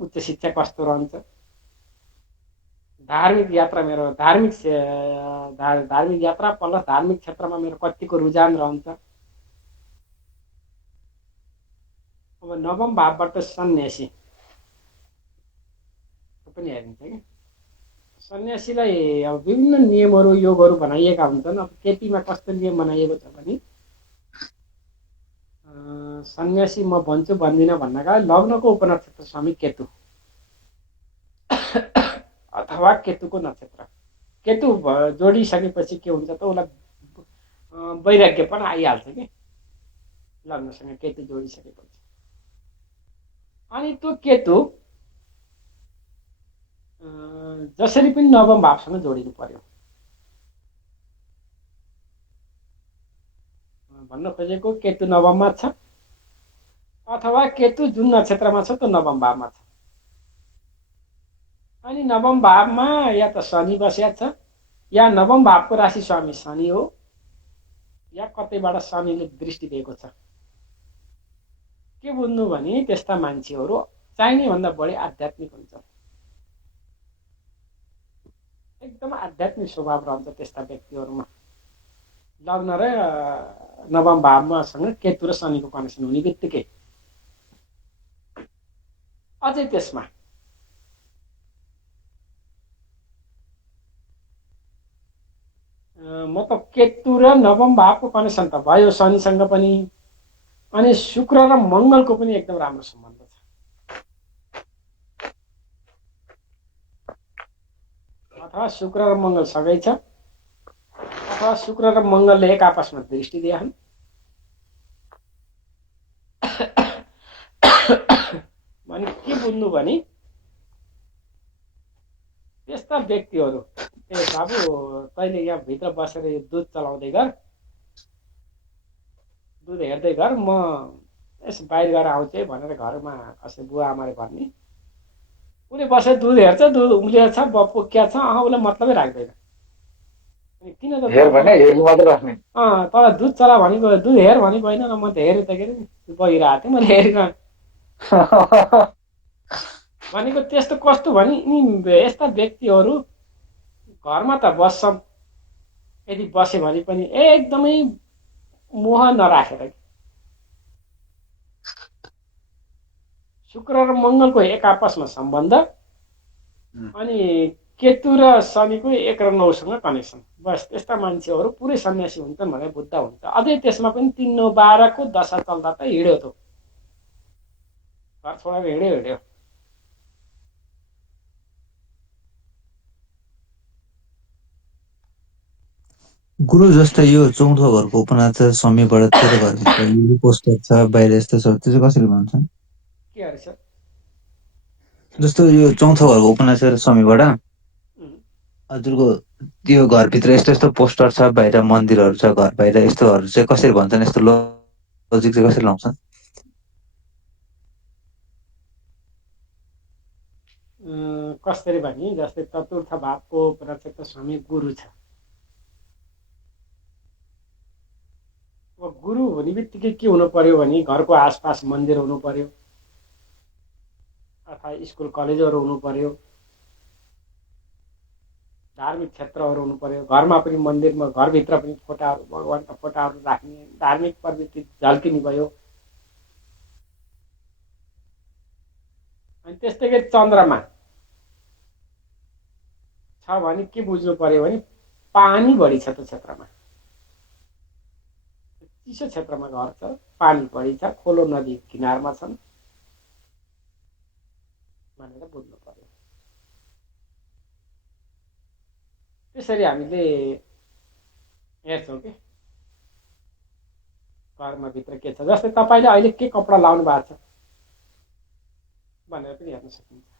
उच्च शिक्षा कस्तो रहन्छ, धार्मिक यात्रा, मेरो धार्मिक यात्रा प्लस धार्मिक क्षेत्रमा मेरो कतिको रुझान रहन्छ। अब नवम भावबाट सन्यासी पनि हेरिन्छ कि सन्यासीलाई अब विभिन्न नियमहरू योगहरू बनाइएका हुन्छन्। अब केपीमा कस्तो नियम बनाइएको छ भने सन्यासी म भन्छु भन्दिनँ भन्नका लग्नको उपनक्षत्र स्वामी केतु अथवा केतुको नक्षत्र, केतु जोडिसकेपछि के हुन्छ त उसलाई वैराग्य पनि आइहाल्छ कि लग्नसँग केतु जोडिसकेपछि। अनि त्यो केतु जसरी पनि नवम भावसँग जोडिनु पर्यो। भन्न खोजेको केतु नवममा छ अथवा केतु जुन नक्षत्रमा छ त्यो नवम भावमा छ। अनि नवम भावमा या त शनि बसेको छ, या नवम भावको राशि स्वामी शनि हो, या कतैबाट शनिले दृष्टि दिएको छ। के बुझ्नु भने त्यस्ता मान्छेहरू चाहिने भन्दा बढी आध्यात्मिक हुन्छ, एकदम आध्यात्मिक स्वभाव रहन्छ त्यस्ता व्यक्तिहरूमा। लग्न र नवम भावमासँग केतु र शनिको कनेक्सन हुने बित्तिकै अझै त्यसमा मतलब केतु र नवम भावको कनेक्सन त भयो शनिसँग पनि, अनि शुक्र र मङ्गलको पनि एकदम राम्रो सम्बन्ध छ। अथवा शुक्र र मङ्गल सँगै छ, अथवा शुक्र र मङ्गलले एक आपसमा दृष्टि दिएछन्। भने के बुझ्नु भने त्यस्ता व्यक्तिहरू, ए बाबु तैँले यहाँ भित्र बसेर यो दुध चलाउँदै गर, दुध हेर्दै गर, म यसो बाहिर गएर आउँछु है भनेर घरमा कसै बुवा आमाले भन्ने, उसले बसेर दुध हेर्छ, दुध उम्लिएको छ, पोखिया छ, उसलाई मतलबै राख्दैन। अनि किन त तँलाई दुध चला भनेको, दुध हेर भनेको होइन र, म त हेरेँ त के अरे बगिरहेको थिएँ, मैले हेरिनँ भनेको। त्यस्तो कस्तो भने यस्ता व्यक्तिहरू घरमा त बस्छन्, यदि बस्यो भने पनि एकदमै मोह नराखेर। शुक्र र मङ्गलको एक आपसमा सम्बन्ध, अनि केतु र शनिको 1 र 9सँग कनेक्सन, बस त्यस्ता मान्छेहरू पुरै सन्यासी हुन्छन् भनेर बुझ्दा हुन्छ। अझै त्यसमा पनि 3, 9, 12को दशा चल्दा त हिँड्यो, त घर छोडेर हिँड्यो। गुरु जस्तै यो चौथो घरको उपनाथ स्वामीबाट तेरो घरभित्र यो पोस्टर छ बाहिर यस्तो छ त्यो चाहिँ कसरी भन्छन्? के अरे सर? जस्तो यो चौथो घरको उपनाथ स्वामीबाट उम्, हजुरको त्यो घरभित्र यस्तो यस्तो पोस्टर छ बाहिर मन्दिरहरू छ घर बाहिर यस्तोहरू चाहिँ कसरी भन्छन्? यस्तो लजिक चाहिँ कसरी लाउँछन्? कसरी भने जस्तै चतुर्थ भावको प्रत्यक्ष स्वामी गुरु छ। अब गुरु हुने बित्तिकै के हुनु पर्यो भने घरको आसपास मन्दिर हुनु पर्यो अथवा स्कुल कलेजहरू हुनु पर्यो, धार्मिक क्षेत्रहरू हुनु पर्यो, घरमा पनि मन्दिरमा घरभित्र पनि फोटाहरू भगवान्का फोटाहरू राख्ने धार्मिक प्रवृत्ति झल्किने भयो। अनि त्यस्तै गरी चन्द्रमा छ भने के बुझ्नु पर्यो भने पानी बढी छ त्यो क्षेत्रमा, चिसो क्षेत्रमा घर छ, पानी बढी छ, खोलो नदी किनारमा छन् भनेर बुझ्नु पर्यो। त्यसरी हामीले हेर्छौँ कि घरमा भित्र के छ। जस्तै तपाईँले अहिले के कपडा लाउनु भएको छ भनेर पनि हेर्न सकिन्छ।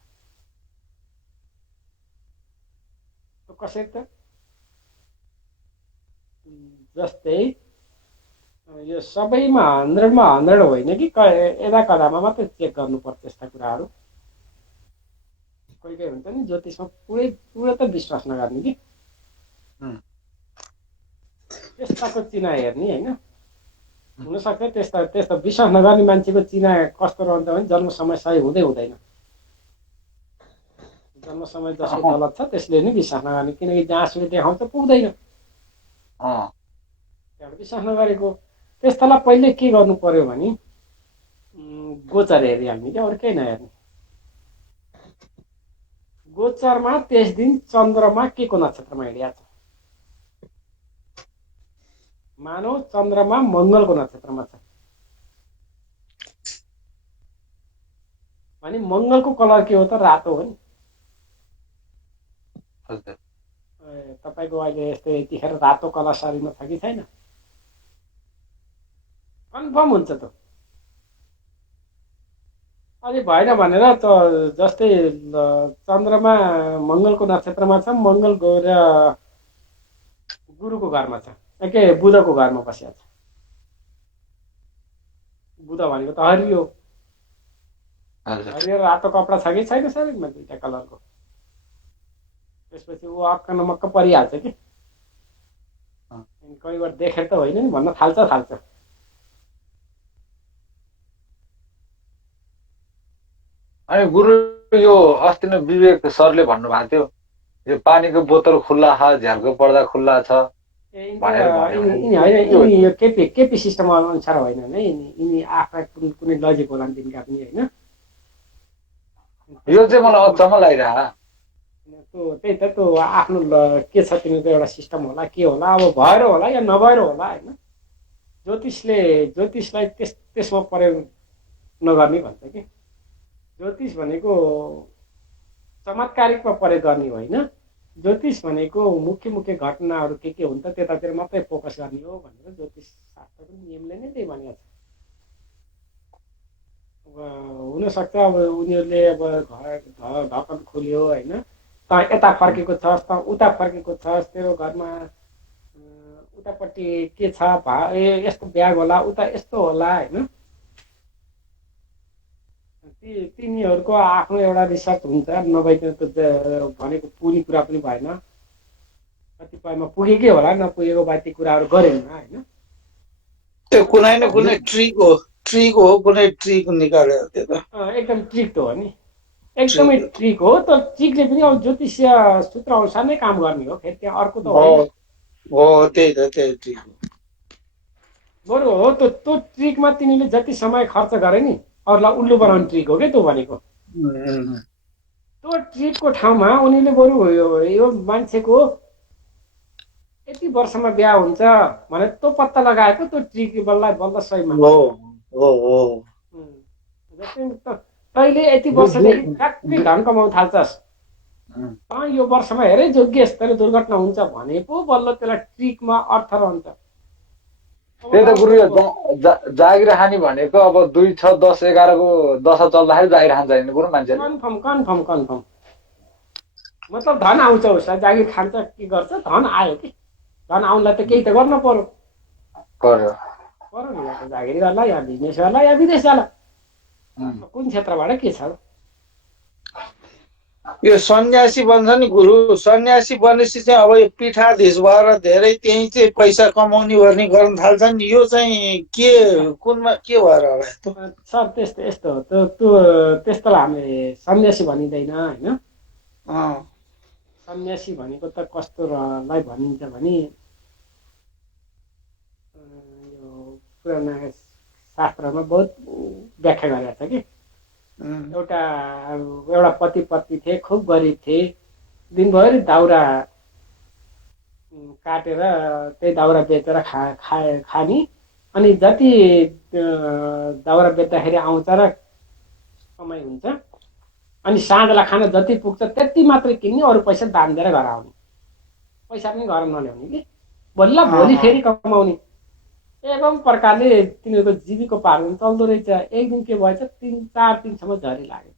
कसरी त जस्तै यो सबैमा 100मा 100 होइन कि यता कदामा मात्रै चेक गर्नुपर्छ यस्ता कुराहरू। कोही कोही हुन्छ नि ज्योतिषमा पुरै त विश्वास नगर्ने कि त्यस्ताको चिना हेर्ने होइन। हुनसक्छ त्यस्ता विश्वास नगर्ने मान्छेको चिना कस्तो रहन्छ भने जन्म समय सही हुँदैन। जन्म समय जसको गलत छ त्यसले नै विश्वास नगर्ने, किनकि जहाँसुकै देखाउँछ पुग्दैन, त्यहाँबाट विश्वास नगरेको। त्यस्तालाई पहिले के गर्नु पर्यो भने गोचर हेरिहाल्ने क्या, अरू केही नहेर्ने। गोचरमा त्यस दिन चन्द्रमा के को नक्षत्रमा हिँडिरहेको छ। मानव चन्द्रमा मङ्गलको नक्षत्रमा छ भने मङ्गलको कलर के हो त? रातो हो नि। तपाईँको अहिले यस्तो यतिखेर रातो कलर शरीरमा छ कि छैन? कन्फर्म हुन्छ त। अलि भएन भनेर त जस्तै चन्द्रमा मङ्गलको नक्षत्रमा छ, मङ्गल गएर गुरुको घरमा छ, के बुधको घरमा बसेको छ। बुध भनेको त हरियो, हरियो रातो कपडा छ कि छैन शरीरमा दुईटा कलरको? त्यसपछि ऊ अक्क नमक्क परिहाल्छ कि कहीँबाट देखेर त होइन नि भन्न थाल्छ। अनि गुरु यो अस्ति नै विवेक सरले भन्नुभएको थियो यो पानीको बोतल खुल्ला छ, झ्यालको पर्दा खुल्ला छ भनेर भन्यो। यो केपी सिस्टम अनुसार होइन नै, यिनी आफ्ना कुनै लजिक होला नि तिनका पनि होइन। यो चाहिँ मलाई अचम्म लागिरह। त्यही त त्यो आफ्नो के छ तिनीहरूको एउटा सिस्टम होला, के होला, अब भएर होला या नभएर होला होइन। ज्योतिषलाई त्यसमा प्रयोग नगर्ने भन्छ कि। ज्योतिष भनेको चमत्कारिकमा प्रयोग गर्ने होइन। ज्योतिष भनेको मुख्य घटनाहरू के हुन्छ त्यतातिर मात्रै फोकस गर्ने हो भनेर ज्योतिष शास्त्रको नियमले नै त्यही भनेको छ। अब हुनसक्छ अब उनीहरूले अब घर ढकन खोल्यो होइन, त यता फर्केको छस् त उता फर्केको छस्, तेरो घरमा उतापट्टि के छ यस्तो ब्याग होला, उता यस्तो होला होइन। तिनीहरूको आफ्नो एउटा रिसर्च हुन्छ, नभइकन त भनेको पुरी कुरा पनि भएन। कतिपयमा पुगेकै होला, नपुगेको बाती कुराहरू गरेन होइन। त्यो कुनै न कुनै ट्रिक हो कुनै ट्रिक निकाल्यो त्यो त एकदम ट्रिक हो नि, एकदमै ट्रिक हो। तर ट्रिकले पनि अब ज्योतिषीय सूत्र अनुसार नै काम गर्ने हो, फेरि त्यहाँ अर्को त हो। त्यही ट्रिक हो। बरु हो त्यो ट्रिकमा तिमीले जति समय खर्च गरे नि अरूलाई उल्लु बनाउने ट्रिक हो क्या त्यो भनेको। त्यो ट्रिकको ठाउँमा उनीले बरु यो मान्छेको यति वर्षमा बिहा हुन्छ भने त्यो पत्ता लगाएको त्यो ट्रिक बल्ल सही मान्छ। जस्तै तैँले यति वर्षदेखि ठ्याक्कै धन कमाउन थाल्छस् यो वर्षमा हेरे जोग्य स्तरीय दुर्घटना हुन्छ भने पो बल्ल त्यसलाई ट्रिकमा अर्थ रहन्छ। त्यही त गुरु, यो जागिर खाने भनेको अब 2, 6, 10, 11 को दशा चल्दाखेरि जागिर खान्छ होइन गुरु मान्छेले? कन्फर्म मतलब धन आउँछ उसलाई, जागिर खान्छ के गर्छ, धन आयो कि धन आउनलाई त केही त गर्न पर्यो नि, या त जागिर गर्ला या बिजनेस गर्ला या विदेश जाला, कुन क्षेत्रबाट के छ। यो सन्यासी बन्छ नि गुरु, सन्यासी बनेपछि चाहिँ अब यो पीठाधीश भएर धेरै त्यही चाहिँ पैसा कमाउने गर्ने गर्न थाल्छन्। यो चाहिँ के कुनमा के भएर होला यस्तो? सर यस्तो हो, त्यस्तोलाई हामीले सन्यासी भनिँदैन होइन। सन्यासी भनेको त कस्तोलाई भनिन्छ भने यो पुराना शास्त्रमा बहुत व्याख्या गरेको छ कि एउटा पति पत्नी थिए, खुब गरिब थिए, दिनभरि दाउरा काटेर त्यही दाउरा बेचेर खाने, अनि जति दाउरा बेच्दाखेरि आउँछ र कमाइ हुन्छ, अनि साँझलाई खाना जति पुग्छ त्यति मात्रै किन्ने, अरू पैसा दान दिएर घर आउने, पैसा पनि घर नल्याउने कि बल्ल भोलि फेरि कमाउने। एवं प्रकारले तिनीहरूको जीविकोपार्जन चल्दो रहेछ। एक दिन के भएछ, 3-4 दिनसम्म झरी लागेछ।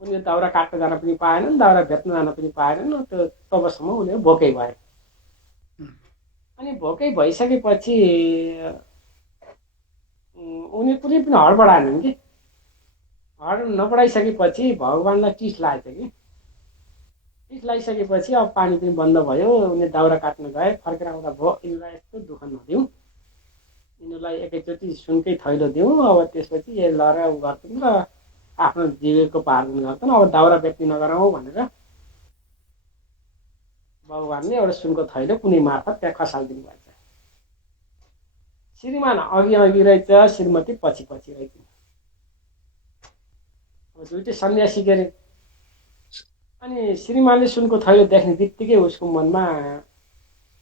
उनीहरू दाउरा काट्न जान पनि पाएनन्, दाउरा बेच्न जान पनि पाएनन्, त्यो तबसम्म उनीहरू भोकै भए। अनि भोकै भइसकेपछि उनीहरू कुनै पनि हडबडाएनन् कि, हड नबढाइसकेपछि भगवान्लाई टिस लागेछ कि, टिस लगाइसकेपछि अब पानी पनि बन्द भयो, उनीहरू दाउरा काट्न गए, फर्केर आउँदा भयो यिनीहरूलाई यस्तो दुःख नदिउँ, यिनीहरूलाई एकैचोटि सुनकै थैलो दिउँ, अब त्यसपछि यो लएर उ गर्छौँ र आफ्नो जीविकोपार्जन गर्छन्, अब दाउरा बेच्ने नगरौँ भनेर भगवान्ले एउटा सुनको थैलो कुनै मार्फत त्यहाँ खसालिदिनु भएछ। श्रीमान अघि रहेछ, श्रीमती पछि रहेछ। अब दुइटै सन्यासी के अरे। अनि श्रीमानले सुनको थैलो देख्ने बित्तिकै उसको मनमा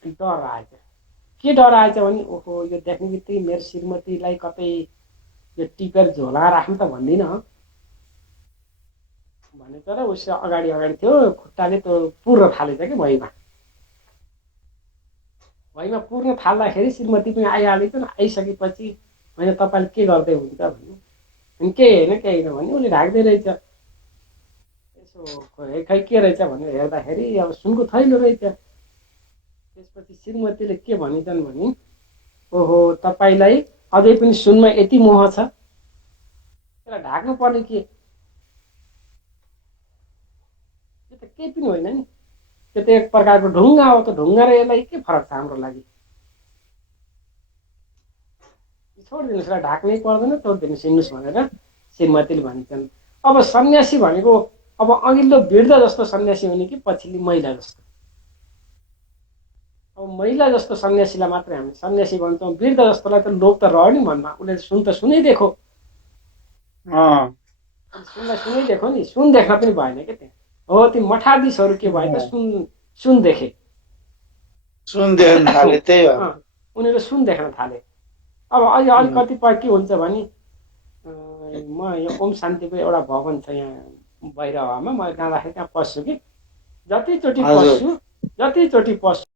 डर आएछ। के डर आएछ भने, ओहो यो देख्ने बित्तिकै मेरो श्रीमतीलाई कतै यो टिपेर झोला राख्नु त भन्दिनँ भनेर उसले अगाडि थियो, खुट्टाले त्यो पुर्न थालेछ कि भुइँमा पुर्न थाल्दाखेरि श्रीमती पनि आइहालेछन्। आइसकेपछि होइन तपाईँले के गर्दै हुन्छ भन्यो, अनि केही होइन भने उसले ढाक्दै रहेछ। खै के रहेछ भनेर हेर्दाखेरि अब सुनको थैलो रहेछ। त्यसपछि श्रीमतीले के भनिन्छन् भने, ओहो तपाईँलाई अझै पनि सुनमा यति मोह छ, त्यसलाई ढाक्नु पर्ने के, त्यो त केही पनि होइन नि, त्यो त एक प्रकारको ढुङ्गा हो, त ढुङ्गा र यसलाई के फरक छ हाम्रो लागि, छोडिदिनुहोस्, यसलाई ढाक्नै पर्दैन, छोडिदिनुहोस्, हिँड्नुहोस् भनेर श्रीमतीले भनिन्छन्। अब सन्यासी भनेको अब अघिल्लो वृद्ध जस्तो सन्यासी हुने कि पछिल्लो महिला जस्तो? अब महिला जस्तो सन्यासीलाई मात्रै हामी सन्यासी भन्छौँ, वृद्ध जस्तोलाई त लोभ त रह्यो नि मनमा, उसले सुन त सुनैदेखो, सुनैदेखो नि, सुन देख्न पनि भएन क्या त्यहाँ। हो ती मठाधीशहरू के भयो त सुन देखे, सुन देख्न थाले, त्यही हो उनीहरू सुन देख्न थाले। अब अहिले अलिकति के हुन्छ भने, म यो ओम शान्तिको एउटा भवन छ यहाँ भैरवामा, म जाँदाखेरि त्यहाँ पस्छु कि, जतिचोटि पस्छु